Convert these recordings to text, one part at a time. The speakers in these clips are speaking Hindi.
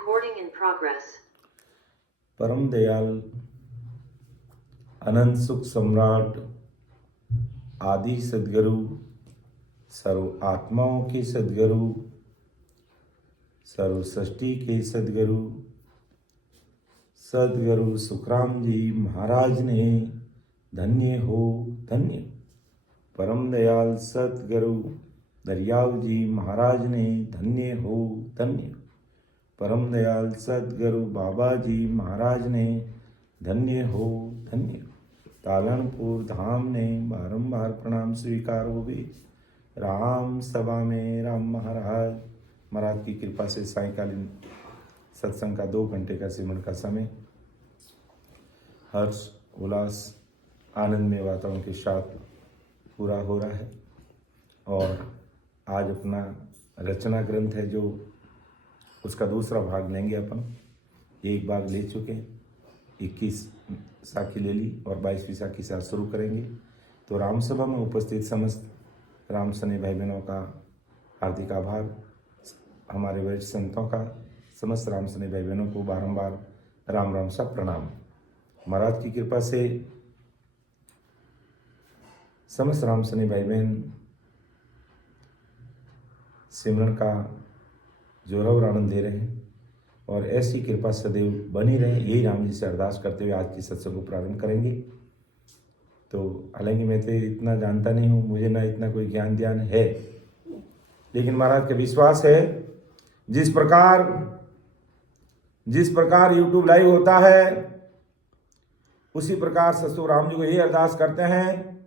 Recording in progress. परम दयाल अनंत सुख सम्राट आदि सद्गुरु सर्व आत्माओं के सद्गुरु सर्व सृष्टि के सद्गुरु सद्गुरु सुखराम जी महाराज ने धन्य हो धन्य। परम दयाल सद्गुरु दरियाव जी महाराज ने धन्य हो धन्य। परम दयाल सद्गुरु बाबा जी महाराज ने धन्य हो धन्य। तालनपुर धाम ने बारंबार प्रणाम स्वीकार हो भी। राम सभा में राम महाराज की कृपा से सायंकालीन सत्संग का 2 घंटे का सिमरन का समय हर्ष उल्लास आनंदमय वातावरण के साथ पूरा हो रहा है। और आज अपना रचना ग्रंथ है जो उसका दूसरा भाग लेंगे अपन। एक भाग ले चुके, 21 साखी ले ली और 22वीं साखी से आज शुरू करेंगे। तो राम सभा में उपस्थित समस्त राम सने भाई बहनों का हार्दिक आभार, हमारे वरिष्ठ संतों का, समस्त राम सने भाई बहनों को बारंबार राम राम सा प्रणाम। महाराज की कृपा से समस्त राम सने भाई बहन सिमरन का जोर आनंद दे रहे हैं और ऐसी कृपा सदैव बनी रहे, यही राम जी से अरदास करते हुए आज की सत्संग को प्रारंभ करेंगे। तो हालांकि मैं तो इतना जानता नहीं हूँ, मुझे ना इतना कोई ज्ञान ध्यान है, लेकिन महाराज का विश्वास है जिस प्रकार YouTube लाइव होता है उसी प्रकार ससुर राम जी को यही अरदास करते हैं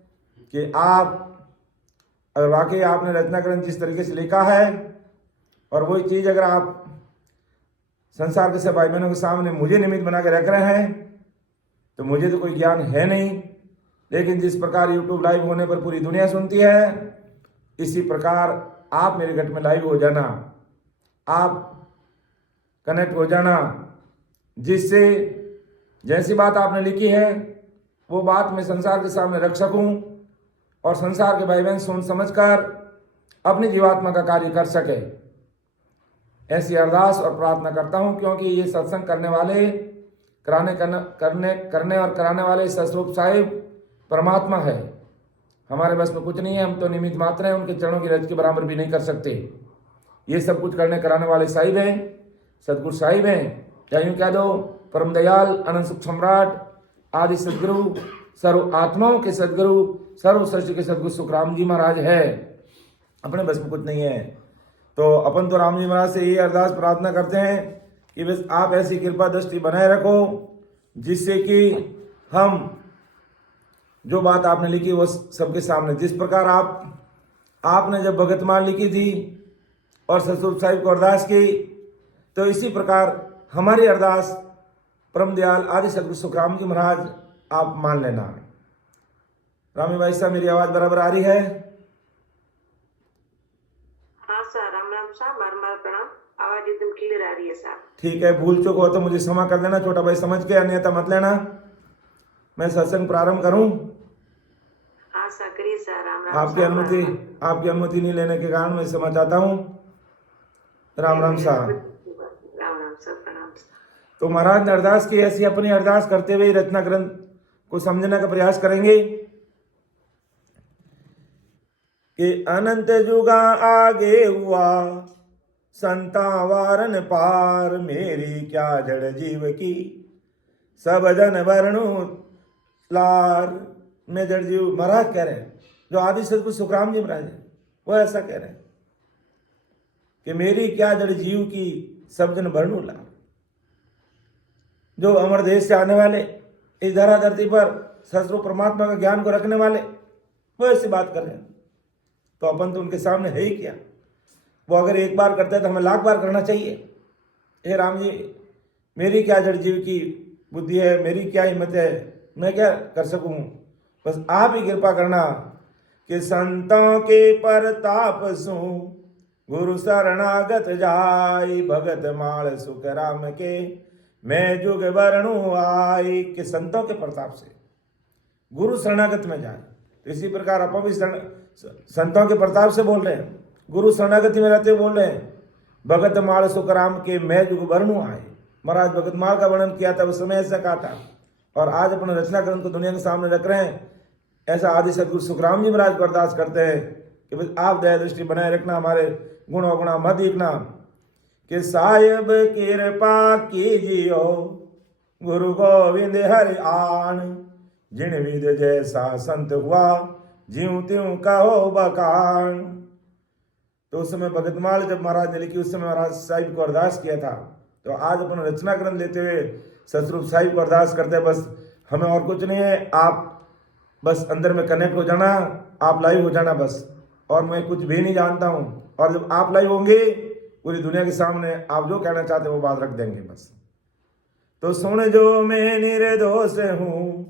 कि आप अगर वाकई आपने रचना ग्रंथ जिस तरीके से लिखा है और वही चीज़ अगर आप संसार के सब भाई बहनों के सामने मुझे निमित्त बना के रख रहे हैं तो मुझे तो कोई ज्ञान है नहीं, लेकिन जिस प्रकार YouTube लाइव होने पर पूरी दुनिया सुनती है, इसी प्रकार आप मेरे घट में लाइव हो जाना, आप कनेक्ट हो जाना, जिससे जैसी बात आपने लिखी है वो बात मैं संसार के सामने रख सकूं और संसार के भाई बहन सुन समझकर अपनी जीवात्मा का कार्य कर सके। ऐसी अरदास और प्रार्थना करता हूं, क्योंकि ये सत्संग करने वाले करने और कराने वाले सतरूप साहिब परमात्मा है। हमारे बस में कुछ नहीं है, हम तो निमित्त मात्र हैं, उनके चरणों की रज के बराबर भी नहीं कर सकते। ये सब कुछ करने कराने वाले साहिब हैं, सदगुरु साहिब हैं, या यूँ कह दो परम दयाल अनंत सुख सम्राट आदि सदगुरु सर्व आत्माओं के सदगुरु सर्व सृष्टि के सदगुरु सुखराम जी महाराज है। अपने बस में कुछ नहीं है, तो अपन तो राम जी महाराज से ये अरदास प्रार्थना करते हैं कि बस आप ऐसी कृपा दृष्टि बनाए रखो जिससे कि हम जो बात आपने लिखी वो सबके सामने, जिस प्रकार आपने जब भगतमाल लिखी थी और ससुर साहिब को अरदास की, तो इसी प्रकार हमारी अरदास परम दयाल आदि सदगुरु सुखराम जी महाराज आप मान लेना। रामी भाई साहब मेरी आवाज बराबर आ रही है? हाँ सर, राम राम साहब, बार प्रणाम, आवाज एकदम क्लियर आ रही है साहब। ठीक है, भूल चूक हो तो मुझे क्षमा कर देना छोटा भाई समझ के, अन्यथा मत लेना। मैं सत्संग प्रारंभ करूं? हाँ सर, करिए सर। राम राम आपकी अनुमति नहीं लेने के कारण मैं क्षमा चाहता हूं। राम राम साहब। राम राम सर, प्रणाम। तो महाराज ने अरदास की, ऐसी अपनी अरदास करते हुए रचना ग्रंथ को समझने का प्रयास करेंगे कि अनंत जुगा आगे हुआ संता वारन पार, मेरी क्या जड़ जीव की सब जन वर्णु लार। में जड़ जीव महाराज कह रहे हैं, जो आदि सदगुरु सुखराम जी महाराज है वो ऐसा कह रहे हैं कि मेरी क्या जड़ जीव की सब जन वर्णु लार। जो अमर देश से आने वाले, इस धरा धरती पर ससुर परमात्मा का ज्ञान को रखने वाले, वो ऐसी बात कर रहे हैं। तो अपन तो उनके सामने है ही क्या। वो अगर एक बार करते हैं तो हमें लाख बार करना चाहिए। हे राम जी, मेरी क्या जड़ जीव की बुद्धि है, मेरी क्या हिम्मत है, मैं क्या कर सकूं, बस आप ही कृपा करना कि संतों के परताप सु गुरु शरणागत जाय, भगत माल सुख राम के मैं जुग वर्णु आई। कि संतों के प्रताप से गुरु शरणागत में जाए। तो इसी प्रकार अपन भी संतों के प्रताप से बोल रहे हैं, गुरु शरणागति में रहते बोल रहे हैं भगत माल सुखराम के मैं जुग वर्णु आए। महाराज भगत माल का वर्णन किया था, उस समय ऐसा कहा था, और आज अपना रचना ग्रंथ को दुनिया के सामने रख रहे हैं। ऐसा आदि सदगुरु सुखराम जी महाराज को अरदास करते हैं कि भाई आप दया दृष्टि बनाए रखना, हमारे गुण अवगुणा मत देखना, कि साहिब कृपा कीजियो गुरु गोविंद हरि आन, जिन विद जैसा संत हुआ ज्यों त्यों कहो बखान। तो उस समय भगतमाल जब महाराज ने लिखी, उस समय महाराज साहिब को अरदास किया था। तो आज अपन रचना ग्रंथ लेते हुए सतरूप साहिब को अरदास करते हैं, बस हमें और कुछ नहीं है, आप बस अंदर में कनेक्ट हो जाना, आप लाइव हो जाना बस, और मैं कुछ भी नहीं जानता हूँ। और जब आप लाइव होंगे पूरी दुनिया के सामने आप जो कहना चाहते हैं वो बात रख देंगे बस। तो सुन जो मैं निर्दोष हूँ,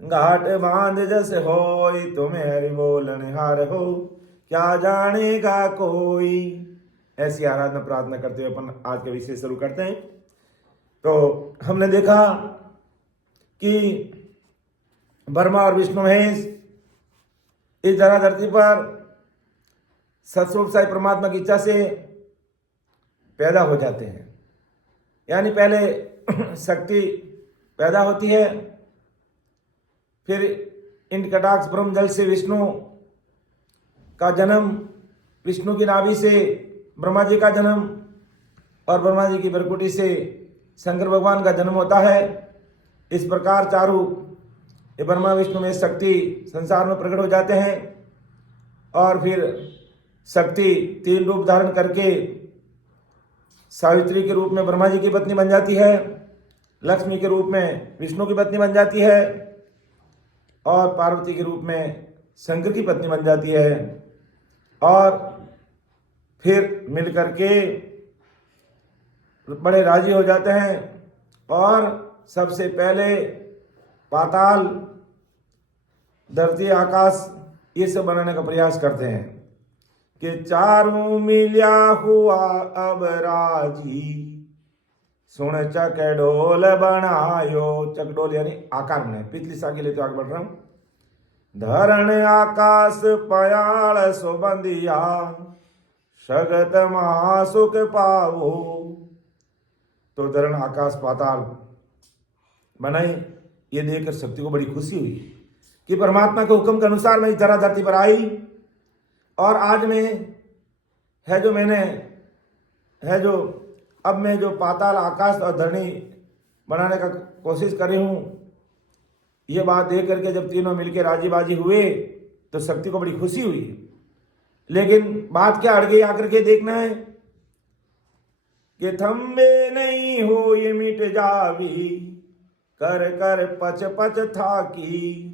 घाट बांध जस होई, तुम्हें हरि बोलन हार हो, क्या जानेगा कोई। ऐसी आराधना प्रार्थना करते हुए अपन आज का विषय शुरू करते हैं। तो हमने देखा कि ब्रह्मा और विष्णु महेश इस धरा धरती पर सतस्वरूप साई परमात्मा की इच्छा से पैदा हो जाते हैं। यानी पहले शक्ति पैदा होती है, फिर इंद्र कटाक्ष ब्रह्म जल से विष्णु का जन्म, विष्णु की नाभि से ब्रह्मा जी का जन्म, और ब्रह्मा जी की भ्रकुटी से शंकर भगवान का जन्म होता है। इस प्रकार चारों ये ब्रह्मा विष्णु में शक्ति संसार में प्रकट हो जाते हैं, और फिर शक्ति तीन रूप धारण करके सावित्री के रूप में ब्रह्मा जी की पत्नी बन जाती है, लक्ष्मी के रूप में विष्णु की पत्नी बन जाती है, और पार्वती के रूप में शंकर की पत्नी बन जाती है। और फिर मिलकर के बड़े राजी हो जाते हैं, और सबसे पहले पाताल, धरती, आकाश ये सब बनाने का प्रयास करते हैं कि चारों मिल्या हुआ अब राजी, सुन चकडोल बनायो। चकडोल यानी आकार बनाए, पिछली साखी लेते आगे बढ़ रहा हूं। धरण आकाश पयाल सुबंदिया, सगत महासुख पावो। तो धरण आकाश पाताल बनाई। ये देखकर शक्ति को बड़ी खुशी हुई कि परमात्मा के हुक्म के अनुसार मैं इस धरा धरती पर आई, और आज में है जो मैंने है जो अब मैं जो पाताल, आकाश और धरणी बनाने का कोशिश कर रही हूँ। ये बात देख करके जब तीनों मिलकर राजी बाजी हुए तो शक्ति को बड़ी खुशी हुई। लेकिन बात क्या अड़ गई, आकर के देखना है कि थम्बे नहीं हो ये मिट जावी, कर कर पच पच थाकी,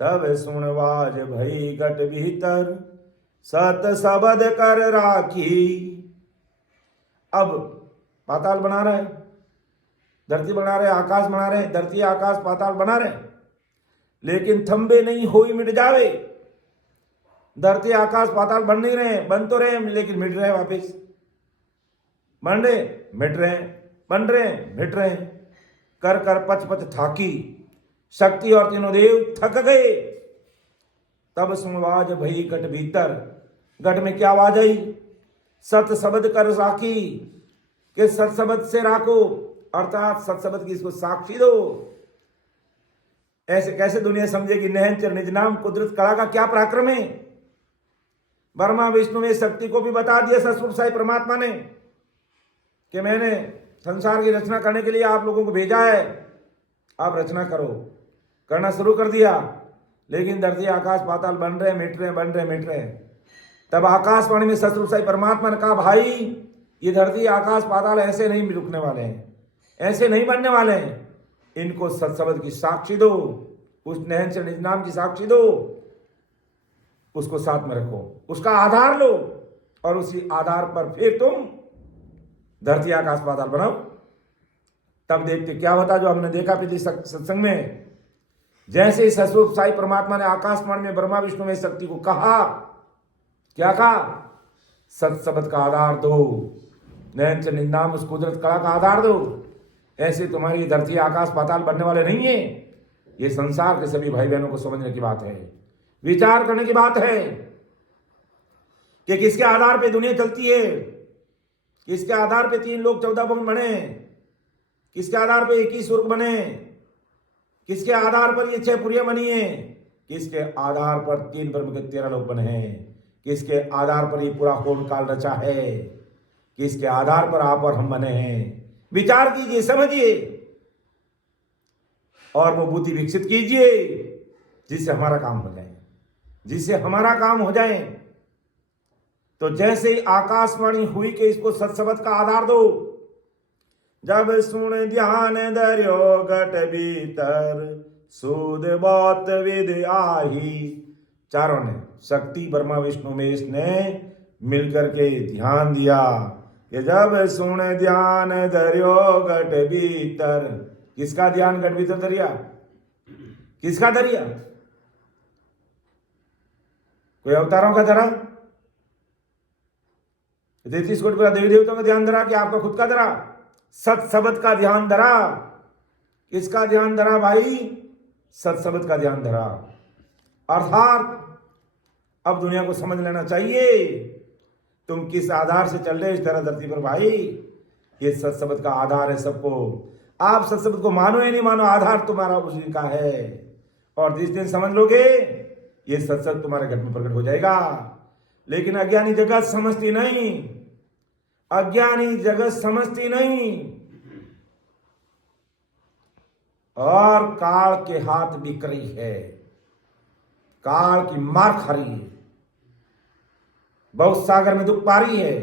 तब सुनवाज भई गट भीतर, सत शबद कर राखी। अब पाताल बना रहे, धरती बना रहे, आकाश बना रहे, धरती आकाश पाताल बना रहे, लेकिन थम्बे नहीं होई मिट जावे। धरती आकाश पाताल बन नहीं रहे, बन तो रहे लेकिन मिट रहे, वापिस बन रहे मिट रहे, बन रहे मिट रहे, कर कर पच पच थाकी। शक्ति और तीनों देव थक गए। तब सुनवाज भई गट भीतर, गट में क्या आवाज आई, सत शब्द कर राखी, कि सत शब्द से राखो, अर्थात सत शब्द की इसको साक्षी दो। ऐसे कैसे दुनिया समझेगी निरंतर निज नाम कुदरत कला का क्या पराक्रम है। ब्रह्मा विष्णु ने शक्ति को भी बता दिया सतस्वरूप साई परमात्मा ने कि मैंने संसार की रचना करने के लिए आप लोगों को भेजा है, आप रचना करो। करना शुरू कर दिया, लेकिन धरती आकाश पाताल बन रहे मिट रहे, बन रहे मिट रहे। तब आकाशवाणी में सतस्वरूप साई परमात्मा ने कहा, भाई ये धरती आकाश पाताल ऐसे नहीं रुकने वाले हैं, ऐसे नहीं बनने वाले हैं। इनको सत्शब्द की साक्षी दो, उस नहन से निज नाम की साक्षी दो, उसको साथ में रखो, उसका आधार लो, और उसी आधार पर फिर तुम धरती आकाश पाताल बनाओ। तब देखते क्या होता जो हमने देखा पिछले सत्संग में। जैसे ही सतस्वरूप साई परमात्मा ने आकाशवाणी में ब्रह्मा विष्णु में शक्ति को कहा, क्या कहा, सत्शब्द का आधार दो, नयन से निज नाम उस कुदरत कला का आधार दो। ऐसे तुम्हारी धरती आकाश पाताल बनने वाले नहीं है। ये संसार के सभी भाई बहनों को समझने की बात है, विचार करने की बात है। कि किसके आधार पे दुनिया चलती है, किसके आधार पे 3 लोग 14 भवन बने, किसके आधार पे 21 स्वर्ग बने, किसके आधार पर ये 6 पुरियां बनी है, किसके आधार पर 3 ब्रह्म के 13 लोग बने हैं, किसके आधार पर ये पूरा होम काल रचा है, किसके आधार पर आप और हम बने हैं। विचार कीजिए, समझिए और वो बुद्धि विकसित कीजिए जिससे हमारा काम हो जाए, जिससे हमारा काम हो जाए। तो जैसे ही आकाशवाणी हुई कि इसको सत्सबद का आधार दो, जब सुन ध्यान धर्यो घट भीतर सूद बहुत विद आही। चारों ने, शक्ति ब्रह्मा विष्णु महेश ने मिलकर के ध्यान दिया कि जब सुन ध्यान धर्यो घट भीतर। किसका ध्यान घट भीतर धरिया? किसका धरिया? कोई अवतारों का धरा? 33 कोटि पूरा देवी देवताओं का ध्यान धरा कि आपका खुद का धरा? सत शब्द का ध्यान धरा। किसका ध्यान धरा भाई? सत शब्द का ध्यान धरा। अर्थात अब दुनिया को समझ लेना चाहिए तुम किस आधार से चल रहे इस तरह धरती पर भाई। ये सत शब्द का आधार है सबको। आप सत शब्द को मानो या नहीं मानो, आधार तुम्हारा उसी का है। और जिस दिन समझ लोगे ये सत शब्द तुम्हारे घर में प्रकट हो जाएगा। लेकिन अज्ञानी जगत समझती नहीं, अज्ञानी जगत समझती नहीं और काल के हाथ बिक रही है, काल की मार खा रही है, बहुत सागर में दुख पा रही है,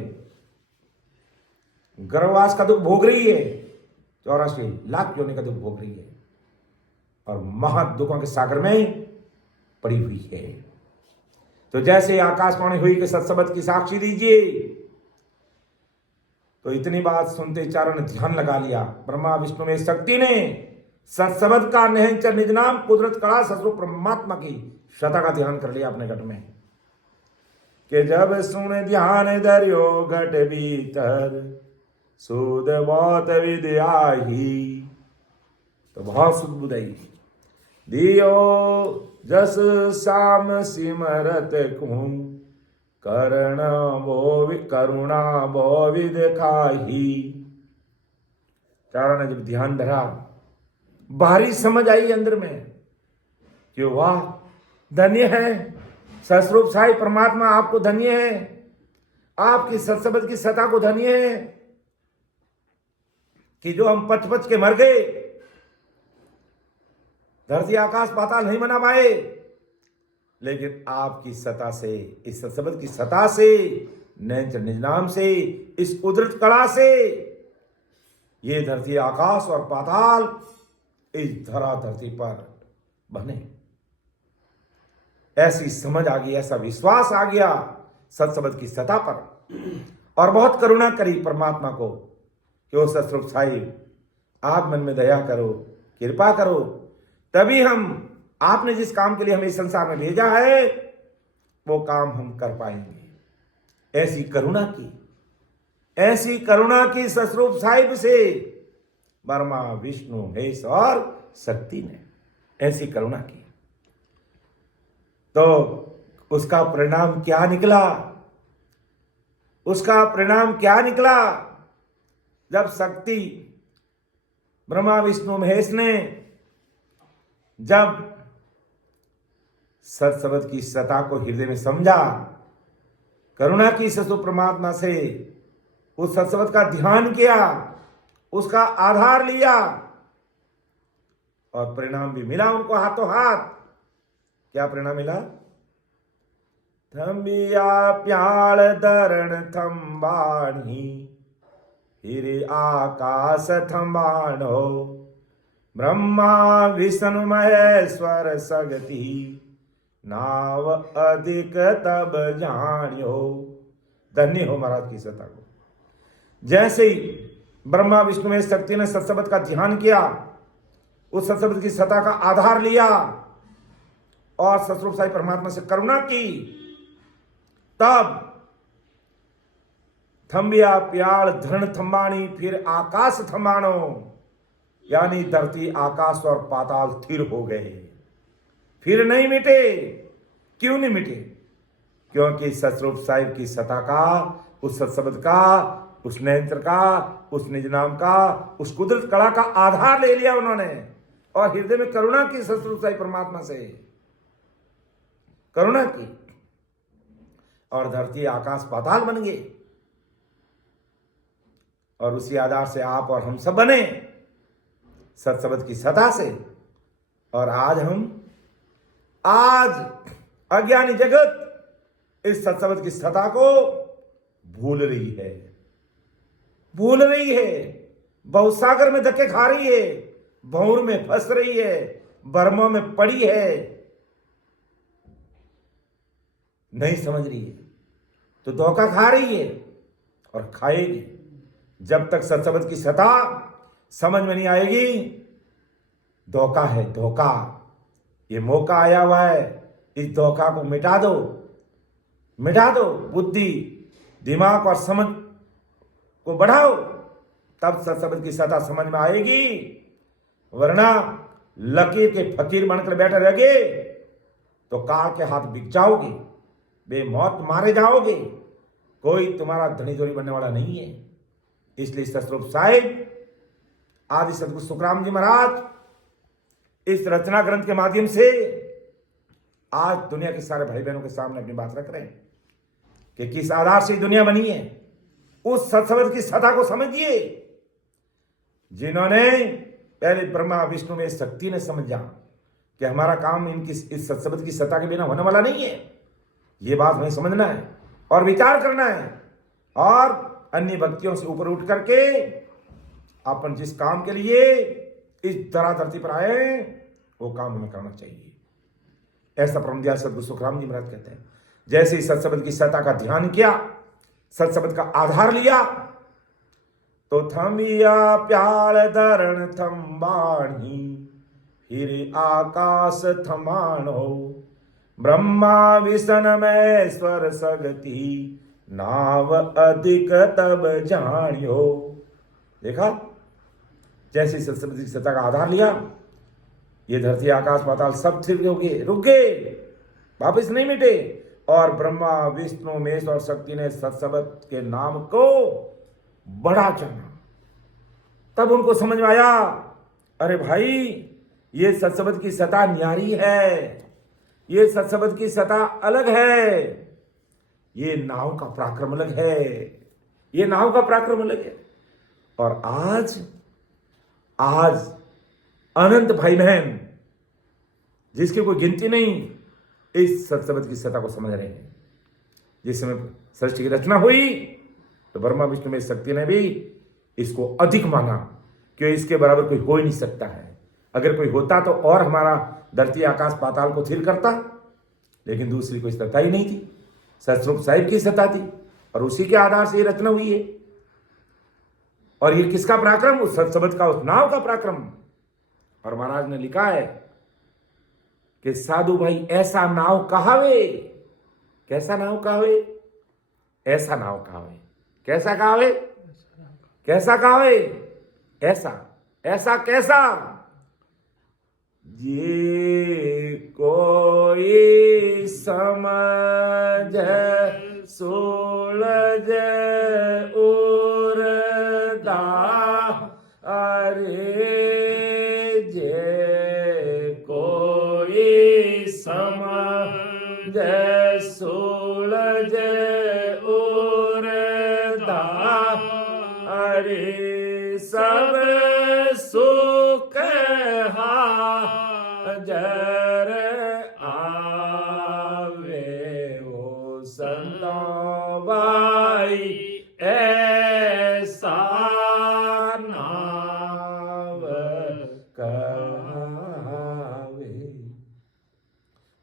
गर्भवास का दुख भोग रही है, 84 लाख योनि का दुख भोग रही है और महा दुखों के सागर में पड़ी हुई है। तो जैसे आकाशवाणी हुई कि सत्सबद की साक्षी दीजिए, तो इतनी बात सुनते चारों ने ध्यान लगा लिया। ब्रह्मा विष्णु में शक्ति ने सत्सबद का निहंचर निज नाम कुदरत कला सस्वरूप परमात्मा की सत्ता का ध्यान कर लिया अपने घट में कि जब सुन ध्यान धर्यो घट भीतर सुध बहुत विद्याही। तो बहुत सुध बुधाई दियो जस साम सिमरत कहूं करुणा बो विद खाही। चारों ने जब ध्यान धरा, बाहरी समझ आई अंदर में कि वाह धन्य है सस्वरूप साई परमात्मा, आपको धन्य है, आपकी सत्सबद की सत्ता को धन्य है कि जो हम पच पच के मर गए, धरती आकाश पाताल नहीं बना पाए, लेकिन आपकी सत्ता से, इस सत्सबद की सत्ता से, निज नाम से, इस कुदरत कला से ये धरती आकाश और पाताल इस धरा धरती पर बने। ऐसी समझ आ गई, ऐसा विश्वास आ गया सत्सबद की सत्ता पर। और बहुत करुणा करी परमात्मा को कि वो सतरूप साहिब आप मन में दया करो, कृपा करो, तभी हम आपने जिस काम के लिए हमें इस संसार में भेजा है वो काम हम कर पाएंगे। ऐसी करुणा की, ऐसी करुणा की सतरूप साहिब से ब्रह्मा विष्णु महेश और शक्ति ने ऐसी करुणा की। तो उसका परिणाम क्या निकला? उसका परिणाम क्या निकला? जब शक्ति ब्रह्मा विष्णु महेश ने जब सत्सबद की सत्ता को हृदय में समझा, करुणा की ससु परमात्मा से उस सत्सबद का ध्यान किया, उसका आधार लिया और परिणाम भी मिला उनको हाथों हाथ। क्या परिणाम मिला? थम्बिया प्याल धरण थम्बाणी फिर आकाश थम्बाणो ब्रह्मा विष्णु महेश्वर सगति नाव अधिक तब जानियो। धन्य हो महाराज की सत्ता को। जैसे ही ब्रह्मा विष्णु महेश शक्ति ने सत्सबद का ध्यान किया, उस सत्सबद की सत्ता का आधार लिया और सतरूप साई परमात्मा से करुणा की, तब थम्बिया प्याल धरण थम्बाणी फिर आकाश थम्बाणो, यानी धरती आकाश और पाताल स्थिर हो गए, फिर नहीं मिटे। क्यों नहीं मिटे? क्योंकि सतरूप साहिब की सता का, उस सत्सबद का, उस नेत्र का, उस निज नाम का, उस कुदरत कला का आधार ले लिया उन्होंने और हृदय में करुणा की सतरूप साहिब परमात्मा से, करुणा की, और धरती आकाश पाताल बन गए। और उसी आधार से आप और हम सब बने सत्सबद की सता से। और आज अज्ञानी जगत इस सत्सबद की सता को भूल रही है, बहुसागर में धक्के खा रही है, भंवर में फंस रही है, भ्रमों में पड़ी है, नहीं समझ रही है तो धोखा खा रही है और खाएगी। जब तक सत्सबद की सता समझ में नहीं आएगी, धोखा है धोखा। ये मौका आया हुआ है, इस धोखा को मिटा दो, बुद्धि दिमाग और समझ को बढ़ाओ, तब सत्सबद की सता समझ में आएगी। वरना लकीर के फकीर बनकर बैठे रहोगे तो काल के हाथ बिक जाओगे, बेमौत मारे जाओगे, कोई तुम्हारा धनी धोरी बनने वाला नहीं है। इसलिए सतरूप साहिब आदि सतगुरु सुखराम जी महाराज इस रचना ग्रंथ के माध्यम से आज दुनिया के सारे भाई बहनों के सामने अपनी बात रख रहे हैं कि किस आधार से दुनिया बनी है। उस सत्सबद की सता को समझिए जिन्होंने पहले ब्रह्मा विष्णु में शक्ति ने समझा कि हमारा काम इस सत्सबद की सता के बिना होने वाला नहीं है। ये बात हमें समझना है और विचार करना है और अन्य भक्तियों से ऊपर उठ करके अपन जिस काम के लिए इस धरती पर आए वो काम हमें करना चाहिए। ऐसा परम दयाल सद्गुरु सुखराम जी महाराज कहते हैं। जैसे इस सत्सबद की सता का ध्यान किया, सत्सबद का आधार लिया, तो थमिया प्याल धरण थम्बाणी फिर आकाश थमानो ब्रह्मा विष्णु में स्वर सगति नाव अधिक तब जानियो। देखा, जैसे सत्सबद की सता का आधार लिया, ये धरती आकाश पाताल सब थिर हो गए, रुक गए, वापिस नहीं मिटे। और ब्रह्मा विष्णु महेश और शक्ति ने सत्सबद के नाम को बड़ा जाना। तब उनको समझ में आया, अरे भाई ये सत्सबद की सता न्यारी है, ये सत्सबद की सता अलग है, ये नाव का पराक्रम अलग है, ये नाव का पराक्रम अलग है। और आज अनंत भाई बहन जिसकी कोई गिनती नहीं इस सत्सबद की सता को समझ रहे हैं। जिस समय सृष्टि की रचना हुई तो ब्रह्मा विष्णु में शक्ति ने भी इसको अधिक माना कि इसके बराबर कोई हो ही नहीं सकता है। अगर कोई होता तो और हमारा धरती आकाश पाताल को थिर करता, लेकिन दूसरी कोई सत्ता ही नहीं थी, सतरूप साहिब की सत्ता थी और उसी के आधार से ये रचना हुई है। और ये किसका पराक्रम? उस सत्सबद का, उस नाव का पराक्रम। और महाराज ने लिखा है कि साधु भाई ऐसा नाव कहावे, कैसा नाव कहावे, ऐसा नाव कहावे, कैसा कहावे, कैसा कहावे, ऐसा कैसा, ये कोई समझ सुलझ उरदा, अरे जे कोई समझ सुलझ उरदा, अरे सब सुख हाजर आवे ओ संतो भाई ऐसा नाव कहावे।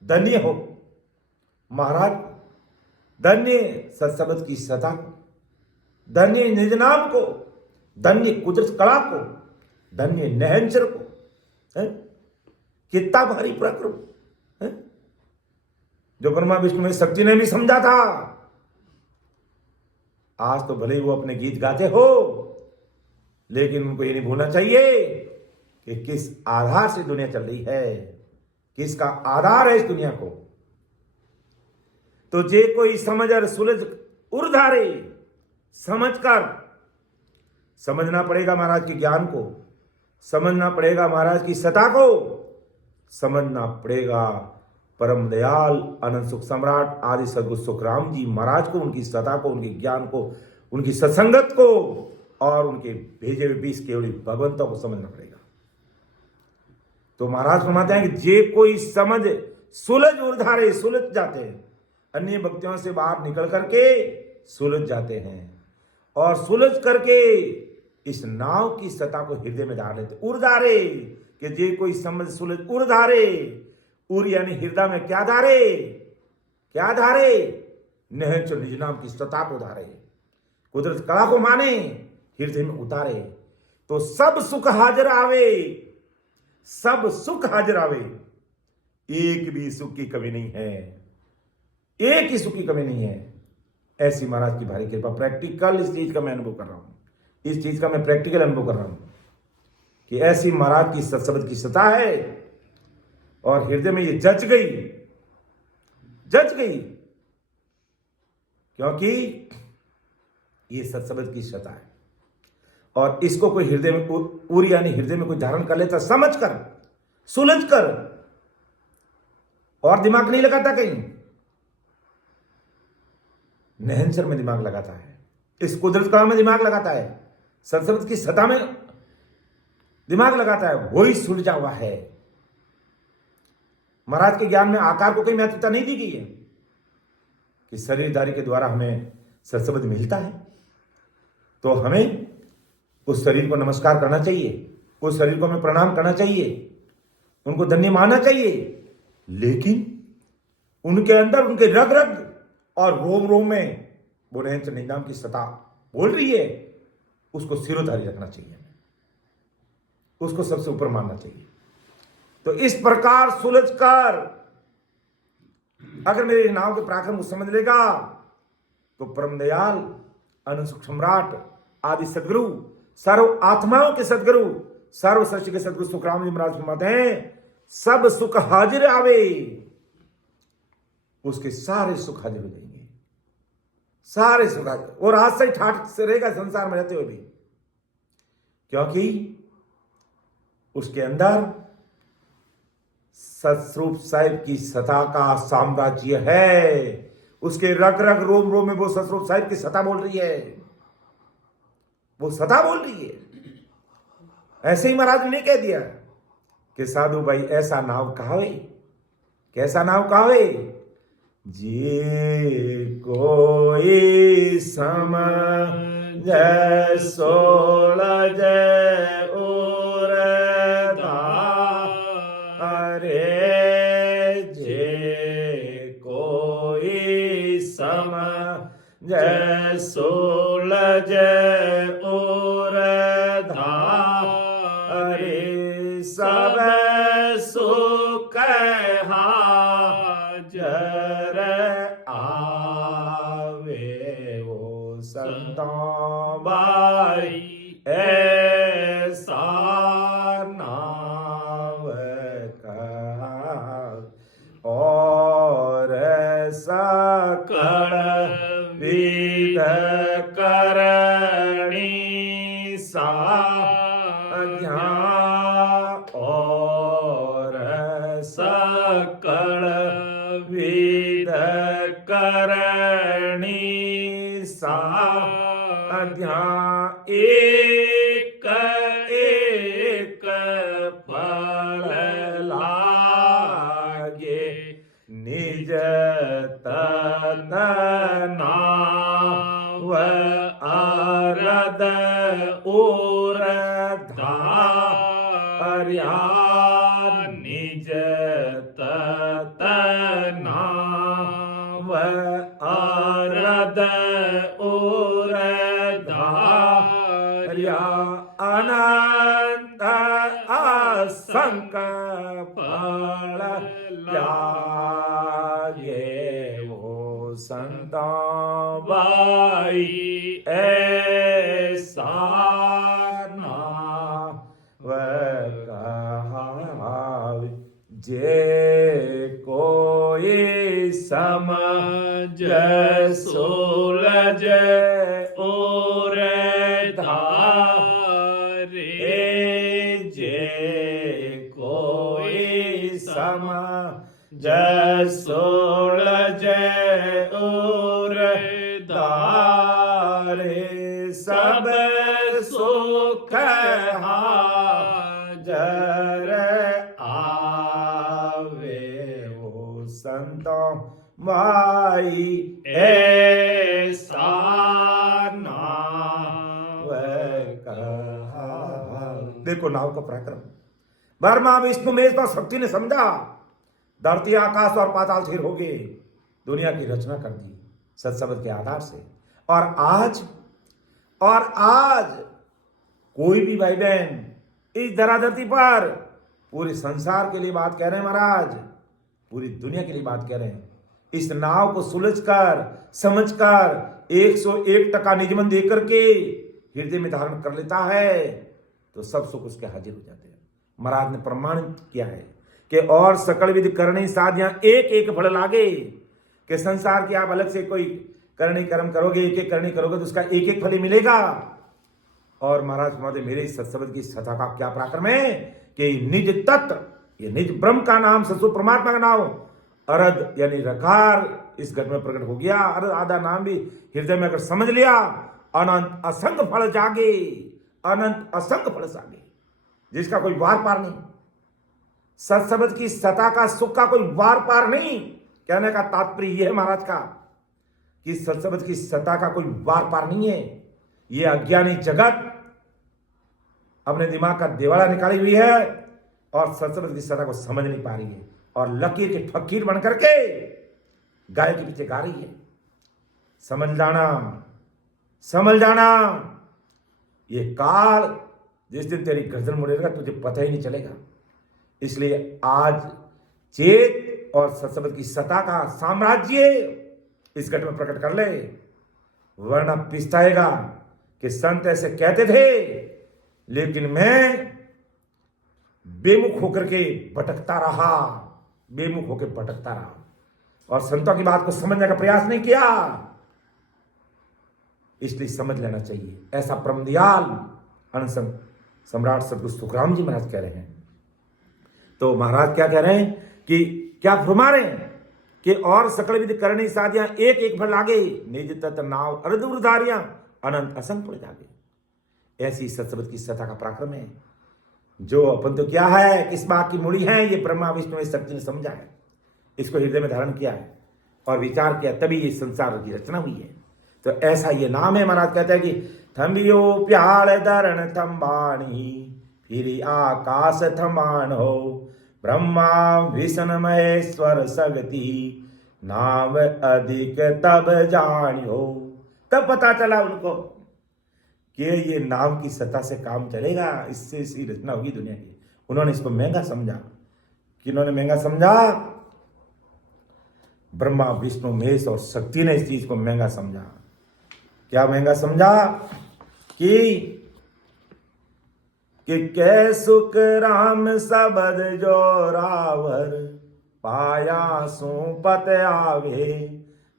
धन्य हो महाराज, धन्य सत्सबद की सता को, धन्य निज नाम को, धन्य कुदरत कला को, धन्य नहंचर को। कितना भारी पराक्रम है जो ब्रह्मा विष्णु में शक्ति ने भी समझा था। आज तो भले ही वो अपने गीत गाते हो, लेकिन उनको ये नहीं भूलना चाहिए कि किस आधार से दुनिया चल रही है, किसका आधार है इस दुनिया को। तो जे कोई समझ और सुलझ उर्धारे, समझकर, समझना पड़ेगा महाराज के ज्ञान को, समझना पड़ेगा महाराज की सत्ता को, समझना पड़ेगा परम दयाल अनंत सुख सम्राट आदि सदगुरु सुखराम जी महाराज को, उनकी सत्ता को, उनके ज्ञान को, उनकी सत्संगत को और उनके भेजे हुए 20 केवली भगवंतों को समझना पड़ेगा। तो महाराज फरमाते हैं कि जे कोई समझ सुलझ उर्धारे, सुलझ जाते हैं, अन्य भक्तियों से बाहर निकल करके सुलझ जाते हैं और सुलझ करके इस नाव की सत्ता को हृदय में धार लेते। उर्धारे कि जे कोई समझ सुलझ उर्धारे, उर यानी हृदय में क्या धारे, क्या धारे, निहंच निज नाम की सत्ता को धारे, कुदरत कला को माने, हृदय में उतारे, तो सब सुख हाजिर आवे, सब सुख हाजिर आवे, एक भी सुख की कमी नहीं है, एक ही सुख की कमी नहीं है। ऐसी महाराज की भारी कृपा। प्रैक्टिकल इस चीज का मैं अनुभव कर रहा हूं, इस चीज का मैं प्रैक्टिकल अनुभव कर रहा हूं कि ऐसी महाराज की सत्संगत की सत्ता है और हृदय में ये जच गई, जच गई, क्योंकि ये सत्संगत की सत्ता है और इसको कोई हृदय में पूरी यानी हृदय में कोई धारण कर लेता, समझ कर, सुलझ कर, और दिमाग नहीं लगाता कहीं, नहनसर में दिमाग लगाता है, इस कुदरत काल में दिमाग लगाता है, सत्संगत की सत्ता में दिमाग लगाता है, वही सुलझा हुआ है। महाराज के ज्ञान में आकार को कहीं महत्वता नहीं दी गई है कि शरीरधारी के द्वारा हमें सत्संग मिलता है तो हमें उस शरीर को नमस्कार करना चाहिए, उस शरीर को हमें प्रणाम करना चाहिए, उनको धन्य मानना चाहिए, लेकिन उनके अंदर, उनके रग रग और रोम रोम में वो नहनसर निज नाम की सत्ता बोल रही है, उसको सिरोधारी रखना चाहिए, उसको सबसे ऊपर मानना चाहिए। तो इस प्रकार सुलझ कर अगर मेरे नाव के पराक्रम को समझ लेगा तो परम दयाल अनंत सुख सम्राट आदि सदगुरु, सर्व आत्माओं के सदगुरु, सर्व सृष्टि के सदगुरु सुखराम जी महाराज फरमाते हैं, सब सुख हाजिर आवे, उसके सारे सुख हाजिर हो जाएंगे, सारे सुख हाजिर, और आज से ठाठ से रहेगा संसार में रहते हुए भी, क्योंकि उसके अंदर सतस्वरूप साहिब की सत्ता का साम्राज्य है, उसके रग रग रोम रोम में वो सतस्वरूप साहिब की सत्ता बोल रही है, वो सत्ता बोल रही है। ऐसे ही महाराज ने कह दिया कि साधु भाई ऐसा नाव कहावे, कैसा नाव कहावे, जे कोई समझ सोलझ उर धारे, जे कोई समझ सोलझ उर धारे, सब सुख हाजिर आवे, वो संतों बाई ऐसा नाव का, और सकल विध करणी साध्या, और सकल विध करणी साध्या, एक एक फल लागे, निज तन नाव आरद उर धार्या, निज तन नाव आरद उर धार्या, अनंत असंक फल लागे, वो संतों बाई ऐसा नाव कहावे, जे कोई समझ सूरज और धारे जे कोई समझ सूरज और धारे सब सुख हाजर आवे वो संतों भाई ऐसा नाव कहा। देखो नाव का पराक्रम। ब्रह्मा विष्णु महेश और शक्ति ने समझा, धरती आकाश और पाताल स्थिर हो गए, दुनिया की रचना कर दी सत्संग के आधार से। और आज कोई भी भाई बहन इस धराधरती पर पूरे संसार के लिए बात कह रहे हैं महाराज, पूरी दुनिया के लिए बात कह रहे हैं। इस नाव को सुलझकर समझकर 101% निजमन देकर के हृदय में धारण कर लेता है तो सब सुख उसके हाजिर हो जाते हैं। महाराज ने प्रमाणित किया है कि और सकल विधि करनी साधियां एक एक फल लागे, कि संसार की आप अलग से कोई करनी कर्म करोगे, एक एक करनी करोगे तो उसका एक एक फल ही मिलेगा। और महाराज फरमाते मेरे सत्संग की सत्ता का क्या पराक्रम है कि निज तत्व, ये निज ब्रह्म का नाम सत्सु परमात्मा का नाम अरद यानी रकार इस घट में प्रकट हो गया। अरद आधा नाम भी हृदय में अगर समझ लिया, अनंत असंग फल जागे, अनंत असंग फल जागे, जिसका कोई वार पार नहीं। सत्संग की सत्ता का सुख का कोई वार पार नहीं। कहने का तात्पर्य यह है महाराज का कि सत्संग की सत्ता का कोई वार पार नहीं है। ये अज्ञानी जगत अपने दिमाग का देवाला निकाली हुई है और सत्संग की सत्ता को समझ नहीं पा रही है और लकीर के फकीर बन करके गाय के पीछे गा रही है। समझ जाना ये काल जिस दिन तेरी गर्दन मुड़ेगा तुझे पता ही नहीं चलेगा। इसलिए आज चेत और सत्संग की सत्ता का साम्राज्य इस घट में प्रकट कर ले, वरना पिछताएगा कि संत ऐसे कहते थे लेकिन मैं बेमुख होकर के भटकता रहा, बेमुख होकर भटकता रहा और संतों की बात को समझने का प्रयास नहीं किया। इसलिए समझ लेना चाहिए। ऐसा परमदयाल अनसंग सम्राट सतगुरु सुखराम जी महाराज कह रहे हैं। तो महाराज क्या कह रहे हैं कि क्या फरमा रहे हैं कि और सकल विधि करनी साधियां एक एक फल लागे, निज तत्व नाव अरद उधारियां अनंत असंग फल जागे। ऐसी सत्संग की सत्ता का पराक्रम है जो अपन तो क्या है, किस बात की मूड़ी है, ये ब्रह्मा विष्णु शक्ति ने समझा है, इसको हृदय में धारण किया है और विचार किया, तभी ये संसार की रचना हुई है। तो ऐसा ये नाम है। महाराज कहते हैं कि थम्बियो प्याल धरण थम्बाणी फिर आकाश थमान हो, ब्रह्मा विष्णु महेश्वर सगति नाम अधिक तब जानियो। तब पता चला उनको कि ये नाम की सत्ता से काम चलेगा, इससे इसी रचना होगी दुनिया की। उन्होंने इसको महंगा समझा। किन्होंने महंगा समझा? ब्रह्मा विष्णु महेश और शक्ति ने इस चीज को महंगा समझा। क्या महंगा समझा? कि कै सुख राम सबद जो रावर, पाया सो पत आवे,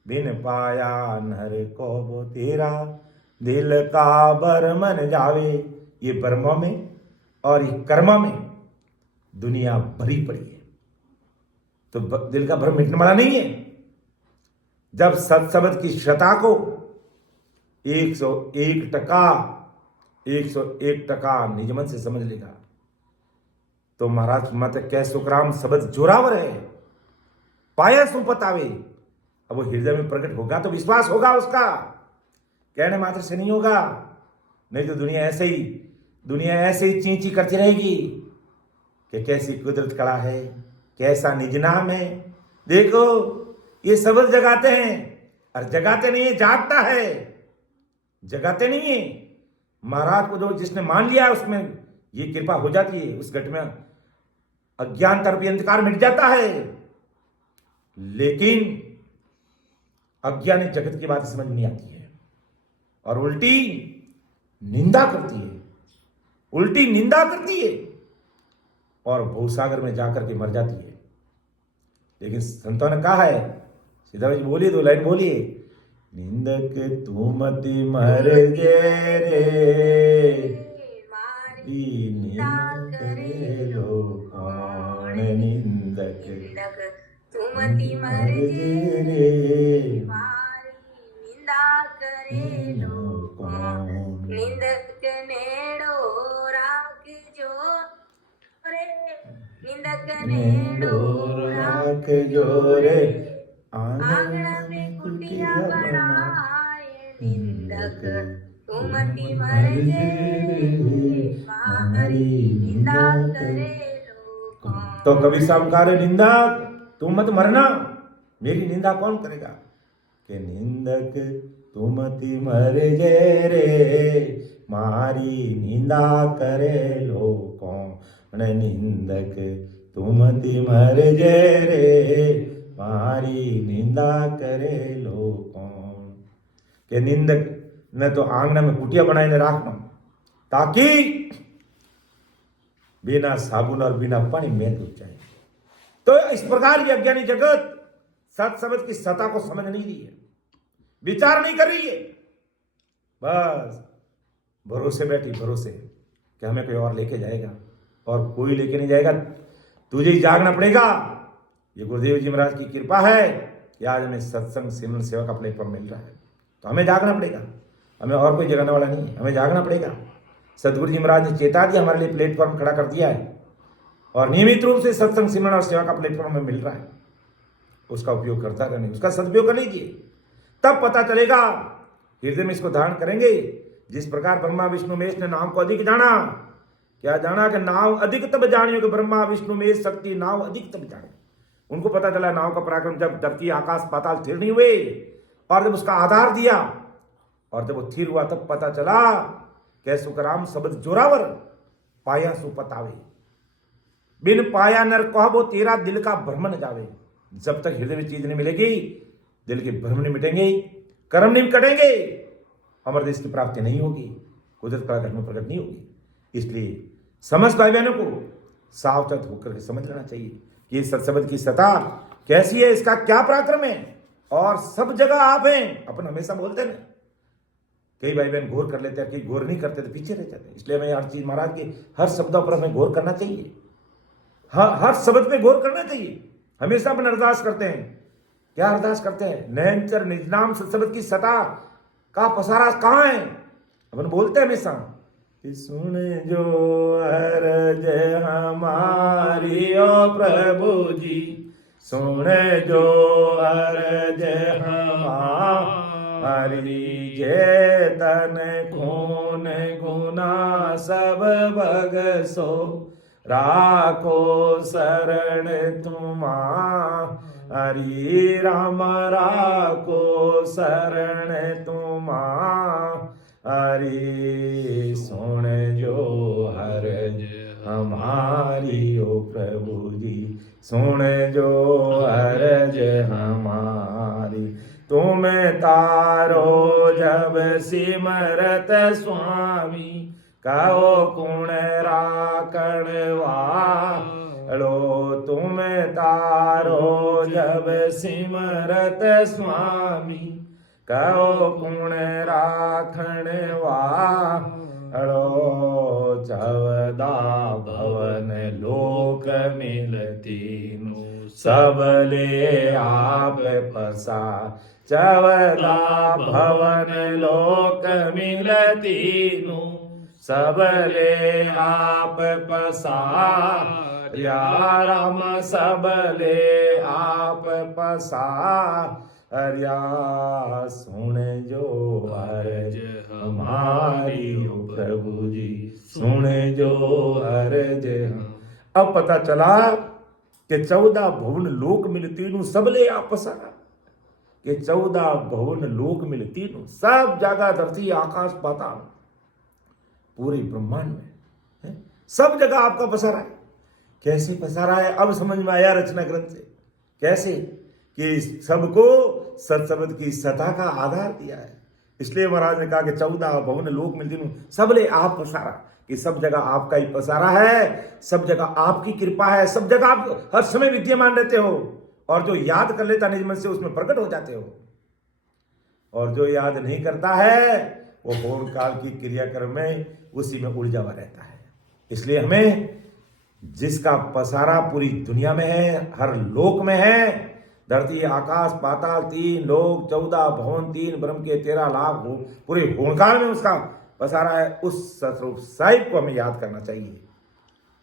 बिन पाया नर को वो तेरा, दिल का भर मन जावे। ये ब्रह्मा में और ये कर्मा में दुनिया भरी पड़ी है, तो दिल का भ्रम मिटने वाला नहीं है। जब सत्संग की सत्ता को 101% निजमन से समझ लेगा तो महाराज मत कै सुखराम शब्द जोरावर है, पाया सो पतावे। अब वो हृदय में प्रकट होगा तो विश्वास होगा उसका, कहने मात्र से नहीं होगा। नहीं तो दुनिया ऐसे ही चींची करती रहेगी कि कैसी कुदरत कला है, कैसा निज नाम है। देखो ये शब्द जगाते हैं और जगाते नहीं है, जागता है, जगाते नहीं है। महाराज को जो जिसने मान लिया उसमें ये कृपा हो जाती है, उस घट में अज्ञान तरफ अंधकार मिट जाता है। लेकिन अज्ञानी जगत की बात समझ नहीं आती है और उल्टी निंदा करती है और भवसागर में जाकर के मर जाती है। लेकिन संतों ने कहा है सीताराम जी बोलिए, 2 लाइन बोलिए। निंदक तू मति मर जे रे, मारी निंदा करे लो कौन, निंदक निंदक तुमती मर मर जे जे रे, मारी निंदा करे लो कौन, निंदक नेड़ो राखजो रे, निंदक नेड़ो राख जोरे, आंगण में कुटिया बनाए, निंदक तुमती मर जे मारी निंदा करे लो कौन। तो कवि साहब कह रहे, निंदक तुम मत मरना, मेरी निंदा कौन करेगा? कि निंदक तुमति मर जे रे, मारी निंदा करे लो कौन, निंदक तुमति मर जे रे, मारी निंदा करे लो कौन। कि निंदक ने तो आंगन में कुटिया बनाई राखना, ताकि बिना साबुन और बिना पानी में धुल जाए। तो इस प्रकार ये अज्ञानी जगत सत शब्द की सत्ता को समझ नहीं रही है, विचार नहीं कर रही है, बस भरोसे बैठी, भरोसे कि हमें कोई और लेके जाएगा, और कोई लेके नहीं जाएगा, तुझे ही जागना पड़ेगा। ये गुरुदेव जी महाराज की कृपा है कि आज हमें सत्संग सिमरन सेवा का प्लेटफॉर्म मिल रहा है, तो हमें जागना पड़ेगा, हमें और कोई जगाने वाला नहीं है, हमें जागना पड़ेगा। सदगुरु जी महाराज ने चेता दिया, हमारे लिए प्लेटफॉर्म खड़ा कर दिया है, और नियमित रूप से सत्संग सिमरन और सेवा का प्लेटफॉर्म हमें मिल रहा है, उसका उपयोग करता रहने, उसका सदुपयोग कर लीजिए, तब पता चलेगा। हृदय में इसको धारण करेंगे। जिस प्रकार ब्रह्मा विष्णु महेश ने नाम को अधिक जाना, क्या जाना कि नाव अधिक तब जानियो कि ब्रह्मा विष्णु महेश शक्ति नाव अधिक तब जाने। उनको पता चला नाव का पराक्रम जब धरती आकाश पाताल स्थिर नहीं हुए, और जब उसका आधार दिया और जब वो स्थिर हुआ, तब पता चला कि सुखराम शब्द जोरावर पाया सु पतावे, बिन पाया नर कहबो तेरा दिल का भ्रम न जावे। जब तक हृदय में चीज नहीं मिलेगी, दिल के भ्रम नहीं मिटेंगे, कर्म नहीं कटेंगे, अमर देश की प्राप्ति नहीं होगी, कुदरत का धर्म प्रकट नहीं होगी। इसलिए समस्त भाई बहनों को सावधान होकर के समझ लेना चाहिए कि इस सत्संग की सत्ता कैसी है, इसका क्या पराक्रम है, और सब जगह आप हैं। अपन हमेशा बोलते हैं, कई भाई बहन गौर कर लेते हैं, कई गौर नहीं करते तो पीछे रह जाते हैं। इसलिए हमें हर चीज महाराज के हर शब्दों पर हमें गौर करना चाहिए, हर शब्द पे गौर करना चाहिए। हमेशा अपन अरदास करते हैं, क्या अरदास करते हैं? नयनचर निज नाम सत्संग की सता का पसारा कहाँ है? अपन बोलते हैं हमेशा, सुन जो अरज हमारी ओ प्रभु जी, सुन जो अरज हमारी, जे तन खून गुना सब बगसो, राखो शरण तुम्हारी, राम राखो शरण तुम्हारी, सुन जो हरज हमारी ओ प्रभु जी, सुन जो हरज हमारी। तुम तारो जब सिमरत स्वामी, कहो कुण राखण वालो, तुम तारो जब सिमरत स्वामी, कहो कुण राखण वालो, 14 भवन लोक मिलतीनु, सबले आप पसा, 14 भवन लोक मिलतीनु, सबले आप पसार्या, राम सबले आप पसार्या, सुन जो अर्ज हमारी ओ प्रभु जी, सुन जो अर्ज। अब पता चला कि 14 भुवन लोक मिलतीनु, सबले आप पसारा, कि 14 भुवन लोक मिलतीनु, सब जगह धरती आकाश पाताल पूरे ब्रह्मांड में है? सब जगह आपका पसारा है। कैसे पसारा है? अब समझ में आया रचना ग्रंथ से, कैसे कि सबको सत्संग की सत्ता का आधार दिया है। इसलिए महाराज ने कहा कि 14 भुवन लोक मिलतीनु, सबले आप पसारा, कि सब जगह आपका ही पसारा है, सब जगह आपकी कृपा है, सब जगह आप हर समय विद्यमान रहते हो, और जो याद कर लेता निज मन से उसमें प्रकट हो जाते हो, और जो याद नहीं करता है वो होम काल की क्रियाक्रम में उसी में उलझा हुआ रहता है। इसलिए हमें जिसका पसारा पूरी दुनिया में है, हर लोक में है, धरती आकाश पाताल 3 लोक 14 भवन 3 ब्रह्म के 13 लाख हो, पूरे होमकाल में उसका पसारा है। उस सतरूप साहिब को हमें याद करना चाहिए,